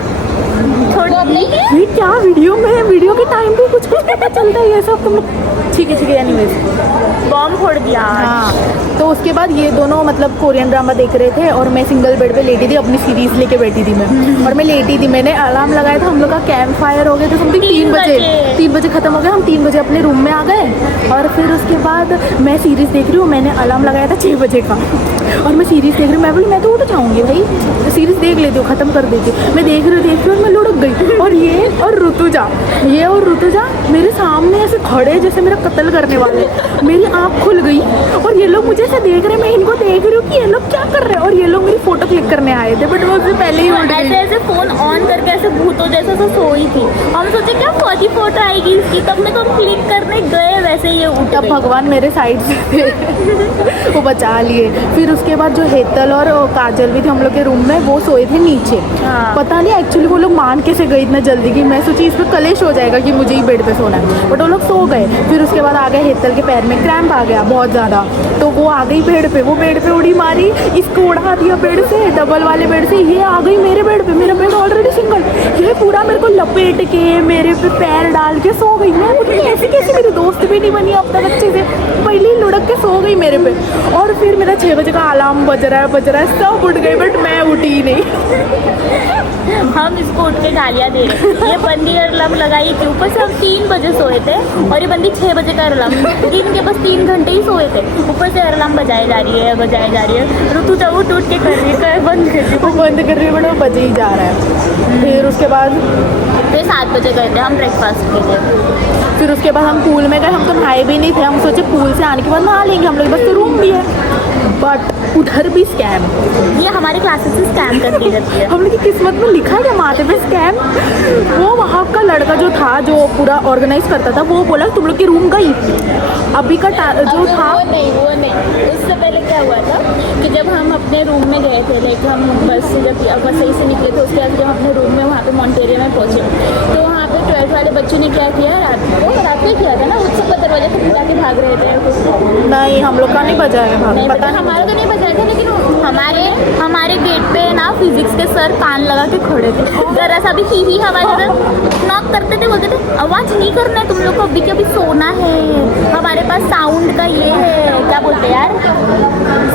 थोड़ा नहीं है। ये क्या वीडियो के टाइम पे कुछ पता चलता है ये सब तुम। ठीक है एनीवेज, बॉम्ब फोड़ दिया। हाँ। तो उसके बाद ये दोनों मतलब कोरियन ड्रामा देख रहे थे और मैं सिंगल बेड पे लेटी थी, अपनी सीरीज लेके बैठी थी मैं। और मैं लेटी थी, मैंने अलार्म लगाया था, हम लोग का कैंप फायर हो गया था समथिंग 3 बजे खत्म हो गया। हम 3 बजे अपने रूम में आ गए और फिर उसके बाद मैं सीरीज देख रही हूँ। मैंने अलार्म लगाया था 6 बजे का और मैं सीरीज देख रही हूँ। मैं बोली मैं तो उठ जाऊँगी भाई, सीरीज देख लेती हूँ, ख़त्म कर देती हूँ। मैं देख रही हूँ और मैं लुढ़क गई। और ये और ऋतुजा मेरे सामने ऐसे खड़े जैसे मेरा कत्ल करने वाले। मेरी आँख खुल गई और ये लोग मुझे ऐसे देख रहे हैं, मैं इनको देख रही हूँ कि ये लोग क्या कर रहे हैं। और ये लोग मेरी फोटो क्लिक करने आए थे, बट वो उससे पहले ही उठ गई। ऐसे फोन ऑन करके ऐसे भूतों जैसा तो सोई थी। हम सोचे क्या फौजी फोटो आएगी इसकी, तब में तो हम क्लिक करने गए, वैसे ये उठ तब गई। भगवान मेरे साइड से थे वो बचा लिए। फिर उसके बाद जो हेतल और काजल भी थे हम लोग के रूम में, वो सोए थे नीचे। हाँ। पता नहीं एक्चुअली वो लोग मान कैसे गए इतना जल्दी कि मैं सोची इस पर कलेश हो जाएगा कि मुझे ही बेड पे सोना है, बट वो लोग सो गए। फिर उसके बाद आ गए हेतल के पैर में क्रैम्प आ गया बहुत ज़्यादा, तो वो आ गई बेड पे। वो बेड पे उड़ी मारी, इसको उड़ा दिया बेड से, डबल वाले बेड से। ये आ गई मेरे बेड पे, मेरा बेड ऑलरेडी सिंगल। ये पूरा मेरे को लपेट के मेरे पे पैर डाल के सो गई। मैं बोली ऐसे कैसे, मेरी दोस्त भी नहीं बनी अब तक अच्छे से, पहले ही लुढ़क के सो गई मेरे पे। और फिर मेरा 6 बजे का अलार्म बज रहा है, सब उठ गए बट मैं उठी ही नहीं। हम इसको उठ के गालियाँ दे रहे। ये बंदी अलार्म लगाई थी, ऊपर से हम 3 बजे सोए थे और ये बंदी 6 बजे का अलार्म, दिन के बस 3 घंटे ही सोए थे, ऊपर से अलार्म बजाए जा रही है। ऋतु जब उठ के कर रही है, बंद कर रही है, वो बंद कर रही है बट वो बजे ही जा रहा है। फिर उसके बाद फिर 7 बजे गए थे हम ब्रेकफास्ट के लिए। फिर उसके बाद हम पूल में गए। हम तो नहाए भी नहीं थे, हम सोचे पूल से आने के बाद नहा लेंगे हम लोग, बस तो रूम भी है। बट उधर भी स्कैम, ये हमारे क्लासेस से स्कैम करती रहती है। हम लोग की किस्मत में लिखा है क्या माथे पे स्कैम। वो वहाँ का लड़का जो था, जो पूरा ऑर्गेनाइज करता था, वो बोला तुम लोग की रूम गई अभी का जो था। वो नहीं, उससे पहले क्या हुआ था कि जब हम अपने रूम में गए थे, लाइक हम बस से जब सही से निकले थे, उसके बाद जब अपने रूम में वहाँ पे मॉन्टेरिया में पहुँचे, तो वहाँ पे 12th वाले बच्चों ने क्या किया, रात में किया था ना, उत्सव का दरवाजा तो बुला के भाग रहे थे। नहीं, हम लोग का नहीं बजा है, पता नहीं। हमारा तो नहीं बजाया था, लेकिन हमारे गेट पे ना फिजिक्स के सर कान लगा के खड़े थे। जरा सा भी ही हमारे नॉक करते थे, बोलते थे आवाज़ नहीं करना है तुम लोग को, अभी के अभी सोना है, हमारे पास साउंड का ये है, क्या बोलते हैं यार,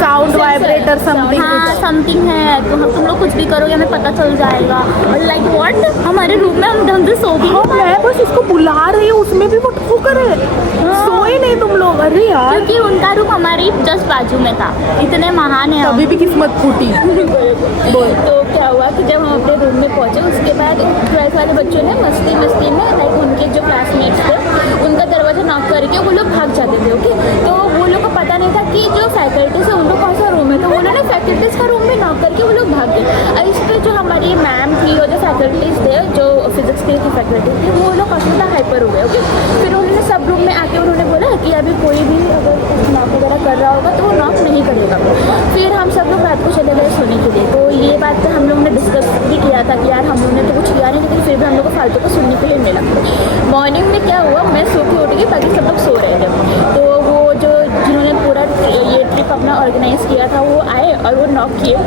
साउंड वाइब्रेटर समथिंग। हाँ समथिंग है, तो तुम लोग कुछ भी करोगे हमें पता चल जाएगा। और लाइक व्हाट, हमारे रूम में हम ढंग से सो भी नहीं पाए। मैं बस इसको बुला रही हूँ, उसमें भी वो ठोकर है, सोए नहीं तुम लोग। अरे यार, क्योंकि उनका रूम हमारी जस्ट बाजू में था, इतने महान है हम। अभी भी किस्मत फूटी। तो क्या हुआ कि जब हम अपने रूम में पहुंचे, उसके बाद 12th वाले बच्चों ने मस्ती में, लाइक उनके जो क्लासमेट्स थे, उनका दरवाजा दरवाजा नॉक करके वो लोग भाग जाते थे। ओके, तो वो लोग को पता नहीं था कि जो फैकल्टीज है उनको कौन सा रूम है, तो उन्होंने फैकल्टीज़ का रूम भी नॉक करके वो लोग भाग गए। और इस पर जो हमारी मैम थी और जो फैकल्टीज़ थे, जो फिजिक्स की फैकल्टीज थी, वो लोग काफ़ी ज़्यादा हाइपर हुए। ओके, फिर उन्होंने सब रूम में आके उन्होंने बोला कि अभी कोई भी अगर नॉक वगैरह कर रहा होगा तो वो नॉक नहीं करेगा। फिर हम सब लोग रात को चले गए सोने के लिए। तो ये बात हम लोग ने डिस्कस भी किया था कि यार हम लोग ने तो कुछ किया नहीं, लेकिन फिर भी हम लोग को फालतू को सुनने के लिए मिला। मॉर्निंग में क्या हुआ, मैं सो के उठ गई, बाकी सब लोग सो रहे थे। तो वो जो जिन्होंने पूरा ये ट्रिप अपना ऑर्गेनाइज किया था वो आए और वो नॉक किए।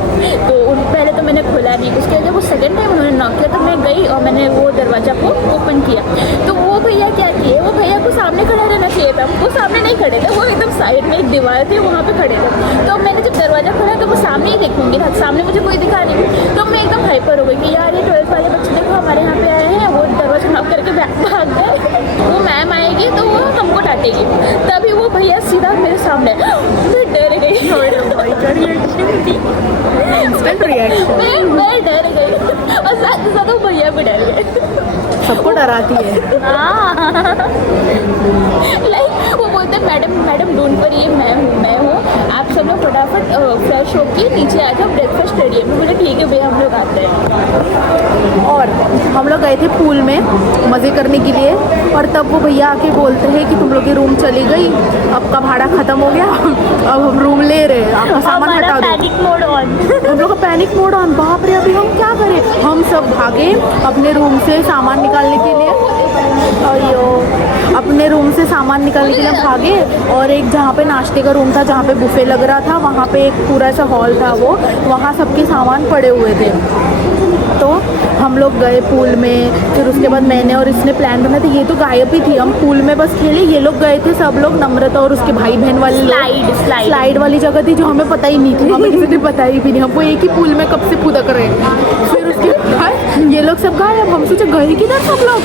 तो पहले तो मैंने खोला नहीं, उसके लिए वो सेकंड टाइम उन्होंने नॉक किया, तो मैं गई और मैंने वो दरवाज़ा को ओपन किया। तो वो भैया क्या किए, वो भैया को सामने खड़ा रहना चाहिए था, वो सामने नहीं खड़े थे, वो एकदम साइड में एक दीवार थी वहाँ पे खड़े थे। तो मैंने जब दरवाज़ा खोला तो वो सामने ही देखूंगी ना, सामने मुझे कोई दिखा नहीं। तो मैं एकदम हाइपर हो गई कि यार ये 12th वाले बच्चे देखो हमारे यहाँ पे आए हैं, वो दरवाजा नॉक करके भाग गए, वो मैम आएगी तो वो हमको डांटेगी। तभी वो भैया सीधा मेरे सामने, मैं डर गई। मैं डर गई और साथ ही साथ वो भैया भी डर गए। सबको डराती है। लाइक वो बोलते मैडम डोंट वरी, मैं हूँ, आप सब लोग फटाफट फ्रेश होके नीचे आ जाओ, ब्रेकफास्ट रेडी है। मैं बोला ठीक है भैया, हम लोग आते हैं। और हम लोग गए थे पूल में मज़े करने के लिए, और तब वो भैया आके बोलते हैं कि तुम लोग की रूम चली गई, अब का भाड़ा ख़त्म हो गया, अब हम रूम ले रहे हैं, आपका सामान हटा दो। Panic mode on. हम लोग का पैनिक मोड ऑन। बाप रे, अभी हम क्या करें। हम सब भागे अपने रूम से सामान निकालने के लिए, अपने रूम से सामान निकालने के लिए भागे। और एक जहाँ पे नाश्ते का रूम था, जहाँ पे बुफे लग रहा था, वहाँ पे एक पूरा सा हॉल था, वो वहाँ सबके सामान पड़े हुए थे। तो हम लोग गए पूल में। फिर उसके बाद मैंने और इसने प्लान बना था, ये तो गायब ही थी, हम पूल में बस खेले, ये लोग गए थे सब लोग, नम्रता और उसके भाई बहन वाली स्लाइड वाली जगह थी जो हमें पता ही नहीं थी, हमें किसी ने बताई भी नहीं, हमको एक ही पूल में कब से फुदक रहे। फिर उसके बाद ये लोग सब गायब, हम सोचे गए किधर सब लोग।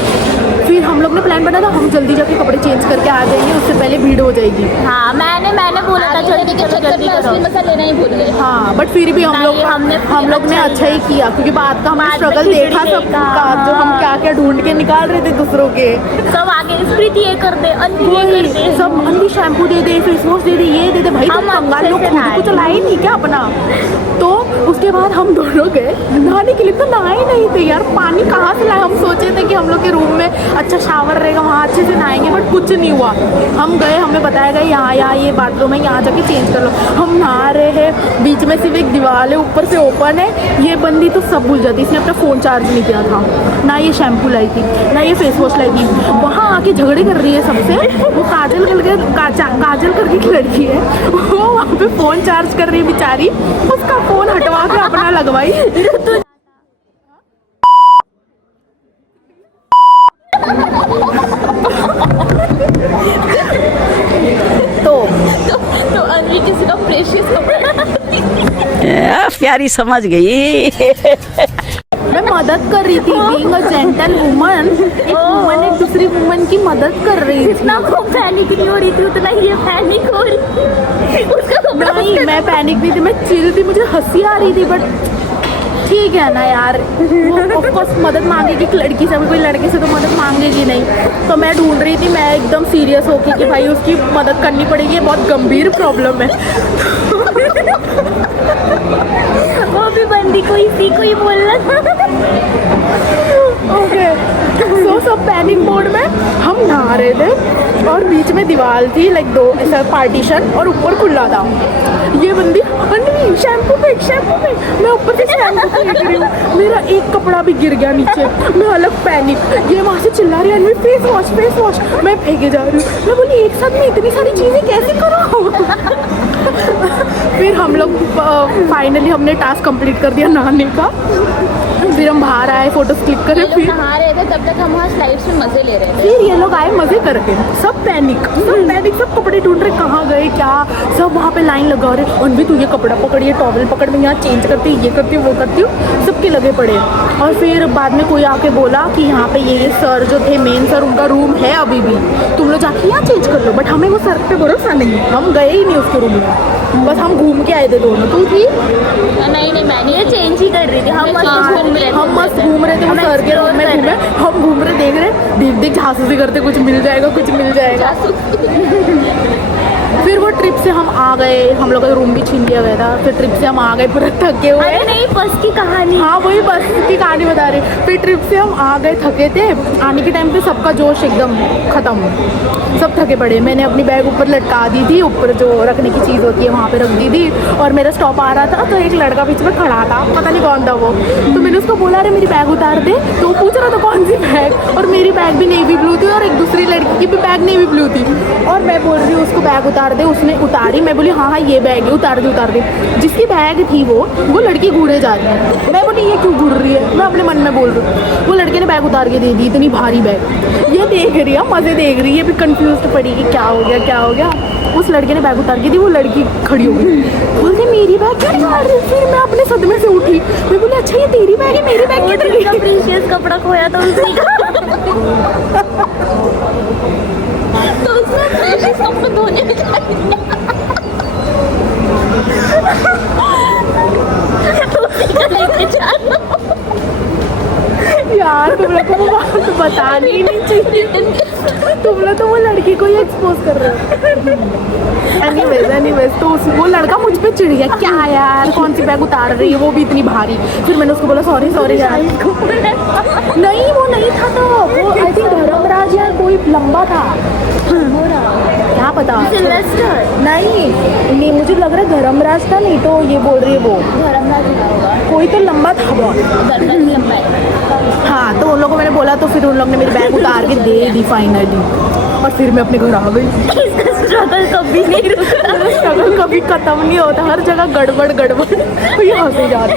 फिर हम लोग ने प्लान बना था हम जल्दी जाके कपड़े चेंज करके आ जाएंगे, उससे पहले भीड़ हो जाएगी। हाँ, मैंने बोला था जल्दी करो, मसाला लेना ही भूल गए। हाँ, बट फिर भी हम लोग ने अच्छा ही किया, क्योंकि बात का हमने स्ट्रगल देखा सबका, जो हम क्या क्या ढूंढ के निकाल रहे थे दूसरों के। सब आगे स्प्रिट ये कर दे, सब अन्नी शैम्पू दे दे, फेस वॉश दे दे, ये दे दे, भाई तुम कंगाल लोग खुद को चलाए ही नहीं क्या अपना। तो उसके बाद हम दोनों गए नहाने के लिए, तो नहाए नहीं थे यार, पानी कहाँ से लाए। हम सोचे थे कि हम लोग के रूम में अच्छा शावर रहेगा, वहाँ अच्छे से नहाएंगे, बट कुछ नहीं हुआ। हम गए, हमें बताया गया यहाँ ये बाथरूम है, यहाँ जाके चेंज कर लो। हम नहा रहे हैं, बीच में सिर्फ एक दीवार है, ऊपर से ओपन है। ये बंदी तो सब भूल जाती, इसने अपना फ़ोन चार्ज नहीं किया था, ना ये शैम्पू लाई थी, ना ये फेस वॉश लाई थी। वहाँ आके झगड़े कर रही है सबसे। वो काजल करके एक लड़की है, वो वहाँ पे फ़ोन चार्ज कर रही है बेचारी, उसका फ़ोन हटवा के अपना लगवाई। तो अनवी किसी का प्रेशियस कपड़ा प्यारी समझ गई। मैं मदद कर रही थी, बीइंग अ जेंटल वुमन, एक दूसरी वुमन की मदद कर रही थी। जितना वो पैनिक नहीं हो रही थी उतना ये पैनिक हो रही थी। उसका कपड़ा नहीं, मैं पैनिक नहीं थी, मैं चिल थी, मुझे हंसी आ रही थी, बट ठीक है ना यार, वो ऑफ कोर्स मदद मांगेगी लड़की से, कोई लड़के से तो मदद मांगेगी नहीं। तो मैं ढूंढ रही थी, मैं एकदम सीरियस होके कि भाई उसकी मदद करनी पड़ेगी, बहुत गंभीर प्रॉब्लम है। वो भी बंदी को इसी को ही बोलना था। ओके, तो सब पैनिक मोड में हम नहा रहे थे, और बीच में दीवार थी, लाइक दो ऐसा पार्टीशन, और ऊपर खुला था। ये बंदी अन्वी शैम्पू फेंक, मैं ऊपर से शैम्पू फेंक रही हूँ, मेरा एक कपड़ा भी गिर गया नीचे, मैं अलग पैनिक। ये वहाँ से चिल्ला रही है अन्वी फेस वॉश, मैं फेंके जा रही हूँ। मैं बोली एक साथ में इतनी सारी चीज़ें कैसे करो। फिर हम लोग फाइनली हमने टास्क कंप्लीट कर दिया नहाने का। फिर हम बाहर आए, फोटोज क्लिक करे, फिर नहा रहे थे, तब तक हम वहाँ स्लाइड्स में मजे ले रहे थे। फिर ये लोग आए मजे करके, सब पैनिक, सब कपड़े ढूंढ रहे कहाँ गए क्या, सब वहाँ पे लाइन लगा रहे। और भी तू ये कपड़ा पकड़िए, टॉवल पकड़, में यहाँ चेंज करती, ये करती हूँ, वो करती हूँ, सबके लगे पड़े। और फिर बाद में कोई आके बोला कि यहाँ पे ये सर जो थे मेन सर, उनका रूम है अभी भी, तुम लोग जाके यहाँ चेंज कर लो। बट हमें वो सर पे भरोसा नहीं, हम गए ही नहीं उसके रूम में। बस हम घूम के आए थे दोनों। तू थी? नहीं नहीं मैं नहीं चेंज ही कर रही थी। हम मस्त घूम रहे थे वो सर के रूम में घूमे। हम घूम रहे देख रहे देख जासूसी करते कुछ मिल जाएगा कुछ मिल जाएगा। फिर वो ट्रिप से हम आ गए, हम लोग का रूम भी छीन लिया गया था। फिर ट्रिप से हम आ गए पूरे थके हुए। अरे नहीं बस की कहानी। हाँ वही बस की कहानी बता रही। फिर ट्रिप से हम आ गए थके थे। आने के टाइम पे सबका जोश एकदम ख़त्म, सब थके पड़े। मैंने अपनी बैग ऊपर लटका दी थी, ऊपर जो रखने की चीज़ होती है वहाँ पे रख दी थी। और मेरा स्टॉप आ रहा था तो एक लड़का बीच में खड़ा था, पता नहीं कौन था वो। तो मैंने उसको बोला अरे मेरी बैग उतार दे। तो वो पूछ रहा था कौन सी बैग, और मेरी बैग भी नेवी ब्लू थी और एक दूसरी लड़की की भी बैग नेवी ब्लू थी। और मैं बोल रही हूँ उसको बैग उतार दे, उसने उतारी। मैं बोली हाँ हाँ ये बैग है, उतार दे। जिसकी बैग थी वो लड़की घूरे जा रही है। मैं बोली ये क्यों घूर रही है, मैं अपने मन में बोल रही हूँ। वो लड़के ने बैग उतार के दे दी, इतनी भारी बैग। ये देख रही है मज़े देख रही है, फिर कंफ्यूज पड़ी कि क्या हो गया। उस लड़के ने बैग उतार के दी, वो लड़की खड़ी हो गई, बोलती मेरी बैग क्यों निकाल रही। फिर मैं अपने सदमे से उठी, मैं बोली अच्छा ये तेरी बैग है, मेरी बैग किधर गई। प्रीशियस कपड़ा खोया था उसी का। तो उसने प्रीशियस कपड़ा धोने में यार तुम लोग को वो बात बतानी ही नहीं चाहिए। तुम लोग तो वो लड़की को ही एक्सपोज कर रहे हो। एनीवेज तो वो लड़का मुझ पे चिढ़ गया, क्या यार कौन सी बैग उतार रही है, वो भी इतनी भारी। फिर मैंने उसको बोला सॉरी यार। नहीं वो नहीं था, तो वो आई थिंक धर्मराज या कोई लंबा था, क्या पता। नहीं मुझे लग रहा है धर्मराज था, नहीं तो ये बोल रही है वो कोई तो लंबा था बहुत। हाँ तो उन लोगों को मैंने बोला, तो फिर उन लोग ने मेरी बैग उतार के दे दी फाइनली। और फिर मैं अपने घर आ गई। स्ट्रगल कभी नहीं रुकता, स्ट्रगल कभी खत्म नहीं होता, हर जगह गड़बड़। ये हंसे जाते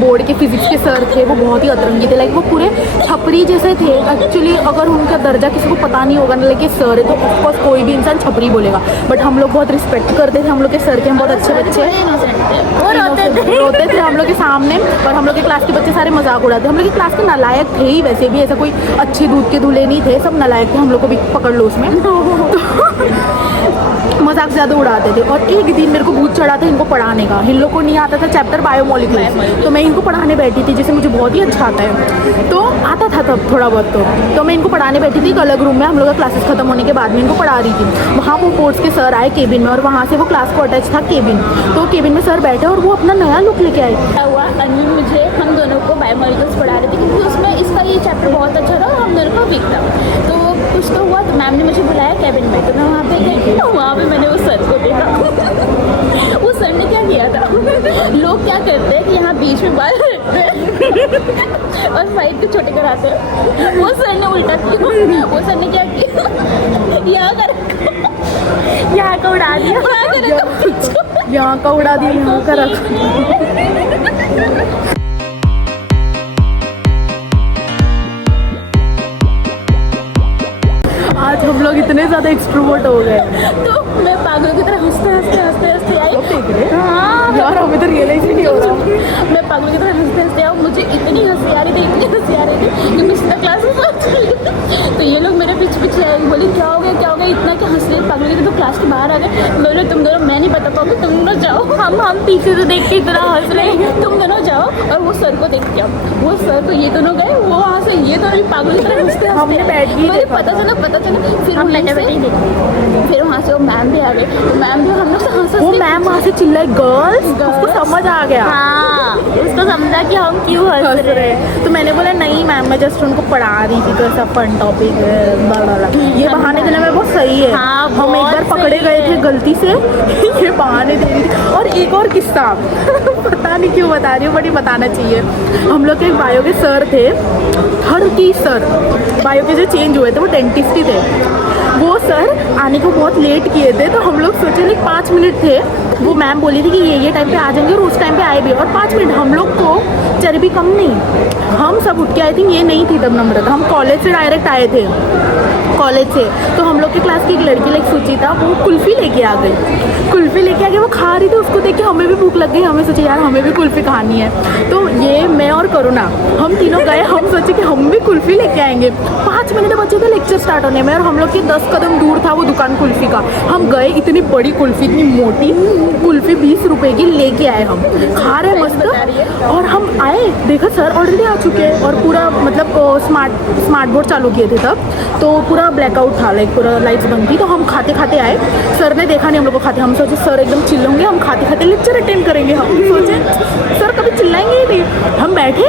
बोर्ड के फिजिक्स के सर थे, वो बहुत ही अतरंगी थे। लाइक वो पूरे छपरी जैसे थे एक्चुअली। अगर उनका दर्जा किसी को पता नहीं होगा ना, लेकिन सर है तो ऑफकोर्स कोई भी इंसान छपरी बोलेगा। बट हम लोग बहुत रिस्पेक्ट करते थे हम लोग के सर के। हम बहुत अच्छे बच्चे रोते थे हम लोग के सामने, और हम लोग के क्लास के बच्चे सारे मजाक उड़ाते। हम लोग के क्लास के नालायक थे ही, वैसे भी ऐसा कोई अच्छे दूध के दूल्हे नहीं थे, सब नालायक थे। हम लोग को भी पकड़ लो उसमें। मजाक ज़्यादा उड़ाते थे। और एक दिन मेरे को भूत चढ़ा था इनको पढ़ाने का। इन लोग को नहीं आता था चैप्टर बायोमोलिक्यूल्स, तो मैं इनको पढ़ाने बैठी थी, जैसे मुझे बहुत ही अच्छा आता है, तो आता था तब थोड़ा बहुत। तो मैं इनको पढ़ाने बैठी थी एक अलग रूम में। हम लोग का क्लासेस खत्म होने के बाद में इनको पढ़ा रही थी। वहाँ वो बोर्ड्स के सर आए केबिन में, और वहाँ से वो क्लास को अटैच था केबिन। तो केबिन में सर बैठे और वो अपना नया लुक लेके आए। हुआ अनु मुझे, हम दोनों को बायोमोलिक्यूल्स पढ़ा रहे थे, क्योंकि उसमें इसका ये चैप्टर बहुत अच्छा था, हम दोनों को वीक था। तो कुछ तो हुआ, तो मैम ने मुझे बुलाया कैबिन में, तो मैं वहाँ पे गई। तो वहाँ पे मैंने उस सर को देखा। उस सर ने क्या किया था, लोग क्या करते हैं कि यहाँ बीच में बाल रखते हैं और साइड पे छोटे कराते हैं, वो सर ने उल्टा किया। वो सर ने क्या किया, यहाँ का उड़ा दिया, यहाँ का उड़ा दिया, यहाँ का रखा। आज हम लोग इतने ज़्यादा एक्सट्रोवर्ट हो गए। तो मैं पागलों की तरह हंसते आई। हाँ यार हमें तो रियलाइज ही नहीं हो रहा। मैं पागलों की तरह हंसते आई। मुझे इतनी हंसी आ रही थी कि मैं सीधा क्लास में पहुंच गई। तो ये लोग मेरे पीछे आए, बोली क्या हो गया इतना क्या हंस रहे पागलों की। तो क्लास के बाहर आ गए। बोले तुम दोनों, मैं नहीं बता पाऊंगी, तुम दोनों जाओ। हम पीछे से देख के इतना हंस रहे, तुम दोनों जाओ और वो सर को देख के आओ। वो सर तो ये दोनों गए, वो वहाँ से ये दोनों भी पागलों की तरह हंसते हमने बैठ गई, पता चला। फिर वहाँ से वो मैम भी आ गए। तो मैम भी हम लोग से हंस, वो मैम वहाँ से चिल्लाई गर्ल्स, उसको समझ आ गया। हाँ उसको समझा कि हम क्यों हंस रहे हैं। तो मैंने बोला नहीं मैम, मैं जस्ट उनको पढ़ा रही थी, तो ऐसा फन टॉपिक ये बहाने देने में बहुत सही है। हाँ, हम एक बार पकड़े गए थे गलती से ये बहाने दे रही थी। और एक और किस्सा पता नहीं क्यों बता रही हूँ, बट ये बताना चाहिए। हम लोग के एक बायो के सर थे, सर बायो के जो चेंज हुए थे वो डेंटिस्ट ही थे। वो सर आने को बहुत लेट किए थे, तो हम लोग सोचे नहीं 5 मिनट थे। वो मैम बोली थी कि ये टाइम पे आ जाएंगे, और उस टाइम पे आए भी। और 5 मिनट हम लोग को चर्बी कम नहीं, हम सब उठ के आए थे। ये नहीं थी तब नम्रता, हम कॉलेज से डायरेक्ट आए थे। कॉलेज से। तो हम लोग के क्लास की एक लड़की लाइक सुचिता, वो कुल्फ़ी लेके आ गई। कुल्फ़ी लेके आ गई, वो खा रही थी, उसको देख के हमें भी भूख लग गई। हमें सोचे यार हमें भी कुल्फ़ी खानी है। तो ये मैं और करुणा हम तीनों गए, हम सोचे कि हम भी कुल्फ़ी लेके आएंगे। 5 मिनट बचे थे लेक्चर स्टार्ट होने में और हम लोग के 10 कदम दूर था वो दुकान कुल्फ़ी का। हम गए, इतनी बड़ी कुल्फ़ी, इतनी मोटी कुल्फ़ी 20 रुपए की लेके आए। हम खा रहे मस्त और हम आए, देखा सर ऑलरेडी आ चुके हैं और पूरा मतलब स्मार्ट बोर्ड चालू किए थे तब, तो पूरा ब्लैकआउट था, लाइक पूरा लाइट्स बंद थी। तो हम खाते खाते आए, सर ने देखा नहीं हम लोग को खाते। हम सोचे सर एकदम चिल्ल होंगे, हम खाते खाते लेक्चर अटेंड करेंगे। हम सोचे सर कभी चिल्लाएंगे ही नहीं। हम बैठे,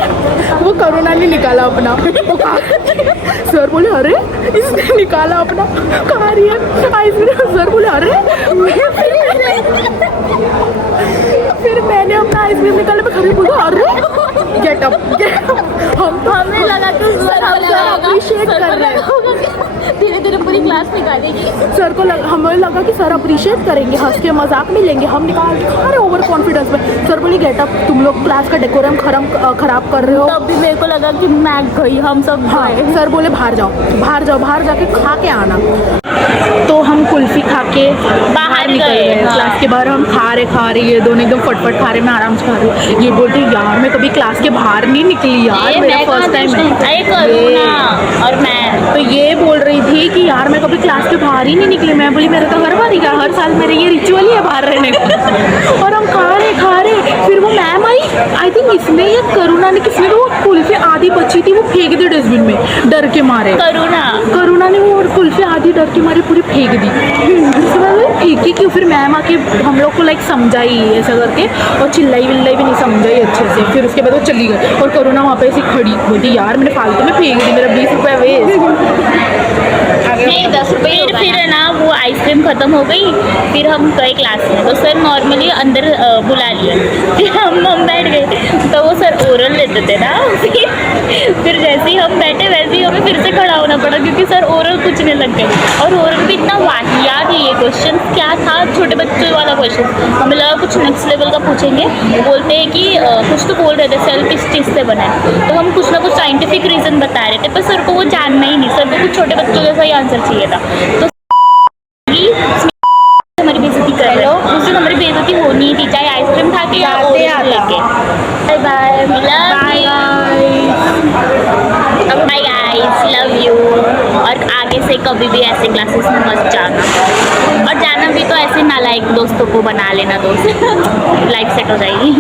वो करुणा ने निकाला अपना, वो खा सर बोले अरे इसने निकाला अपना, खा रही है आइसक्रीम। सर बोले अरे फिर मैंने अपना आइसक्रीम निकाला, मैं खरीद बोला अरे गेट अप। हम तो हमें लगा कि सर अप्रिशिएट कर रहे हैं, धीरे धीरे पूरी क्लास निकालेगी। सर को हमें लगा कि सर अप्रिशिएट करेंगे, हंस के मजाक में लेंगे। हम निकाल के खा रहे ओवर कॉन्फिडेंस में। सर बोली गेट अप, तुम लोग क्लास का डेकोरम खराब कर रहे हो। तब भी मेरे को लगा कि मैं गई, हम सब हाँ, गए। सर बोले बाहर जाओ, बाहर जाओ, बाहर जाके खा के आना। तो हम कुल्फी खा के बाहर निकल गए। हाँ। क्लास के बाहर हम खा रहे ये दोनों एकदम फटफट खा रहे, मैं आराम से खा रही हूँ। ये बोलते यार मैं कभी क्लास के बाहर नहीं निकली यार, मेरा फर्स्ट टाइम है। और मैं तो ये बोल रही थी कि यार मैं कभी क्लास के बाहर ही नहीं निकली। मैं बोली मेरा तो हर बार ही का, हर साल मेरे ये रिचुअल ही है बाहर रहने का। और हम खा रहे फिर वो मैम आई थिंक इसने या करुणा ने, किसने तो वो कुल्फी आधी बची थी वो फेंक दी डस्टबिन में डर के मारे। करुणा ने वो कुल्फी आधी डर के मारे पूरी फेंक दी। फेंकी क्यों? फिर मैम आके हम लोग को लाइक समझाई ऐसा करके, और चिल्लाई विल्लाई भी नहीं समझाई अच्छे से। फिर उसके बाद वो चली गई और करुणा वहाँ पे ऐसी खड़ी बोलती यार मैंने फालतू में फेंक दी, मेरा 20 रुपये वेस्ट। नहीं 10 रुपये। फिर है ना वो आइसक्रीम खत्म हो गई, फिर हम गए क्लास में। तो सर नॉर्मली अंदर बुला लिए, फिर हम बैठ गए। तो वो सर ओरल लेते थे ना, फिर जैसे ही हम बैठे वैसे ही हमें फिर से खड़ा होना पड़ा, क्योंकि सर ओरल पूछने लग गए। और ओरल भी इतना वाहियात है ये क्वेश्चन, क्या था छोटे बच्चों वाला क्वेश्चन। हमें लगा कुछ नेक्स्ट लेवल का पूछेंगे। बोलते हैं कि कुछ तो बोल रहे थे सेल किस चीज़ से बना है, तो हम कुछ ना कुछ साइंटिफिक रीज़न बता रहे थे, पर सर को वो जानना ही नहीं। सर को कुछ छोटे बच्चों जैसा ही आंसर चाहिए था। तो हमारी बेइज्जती कर रहे हो, उस दिन हमारी बेइज्जती होनी ही थी, चाहे आइसक्रीम खा के या ओरिजिनल लेके। Bye bye, bye guys, love you. और आगे से कभी भी ऐसे क्लासेस में मत जाना, और जाना भी तो ऐसे नालायक दोस्तों को बना लेना, दोस्त लाइफ सेट हो जाएगी।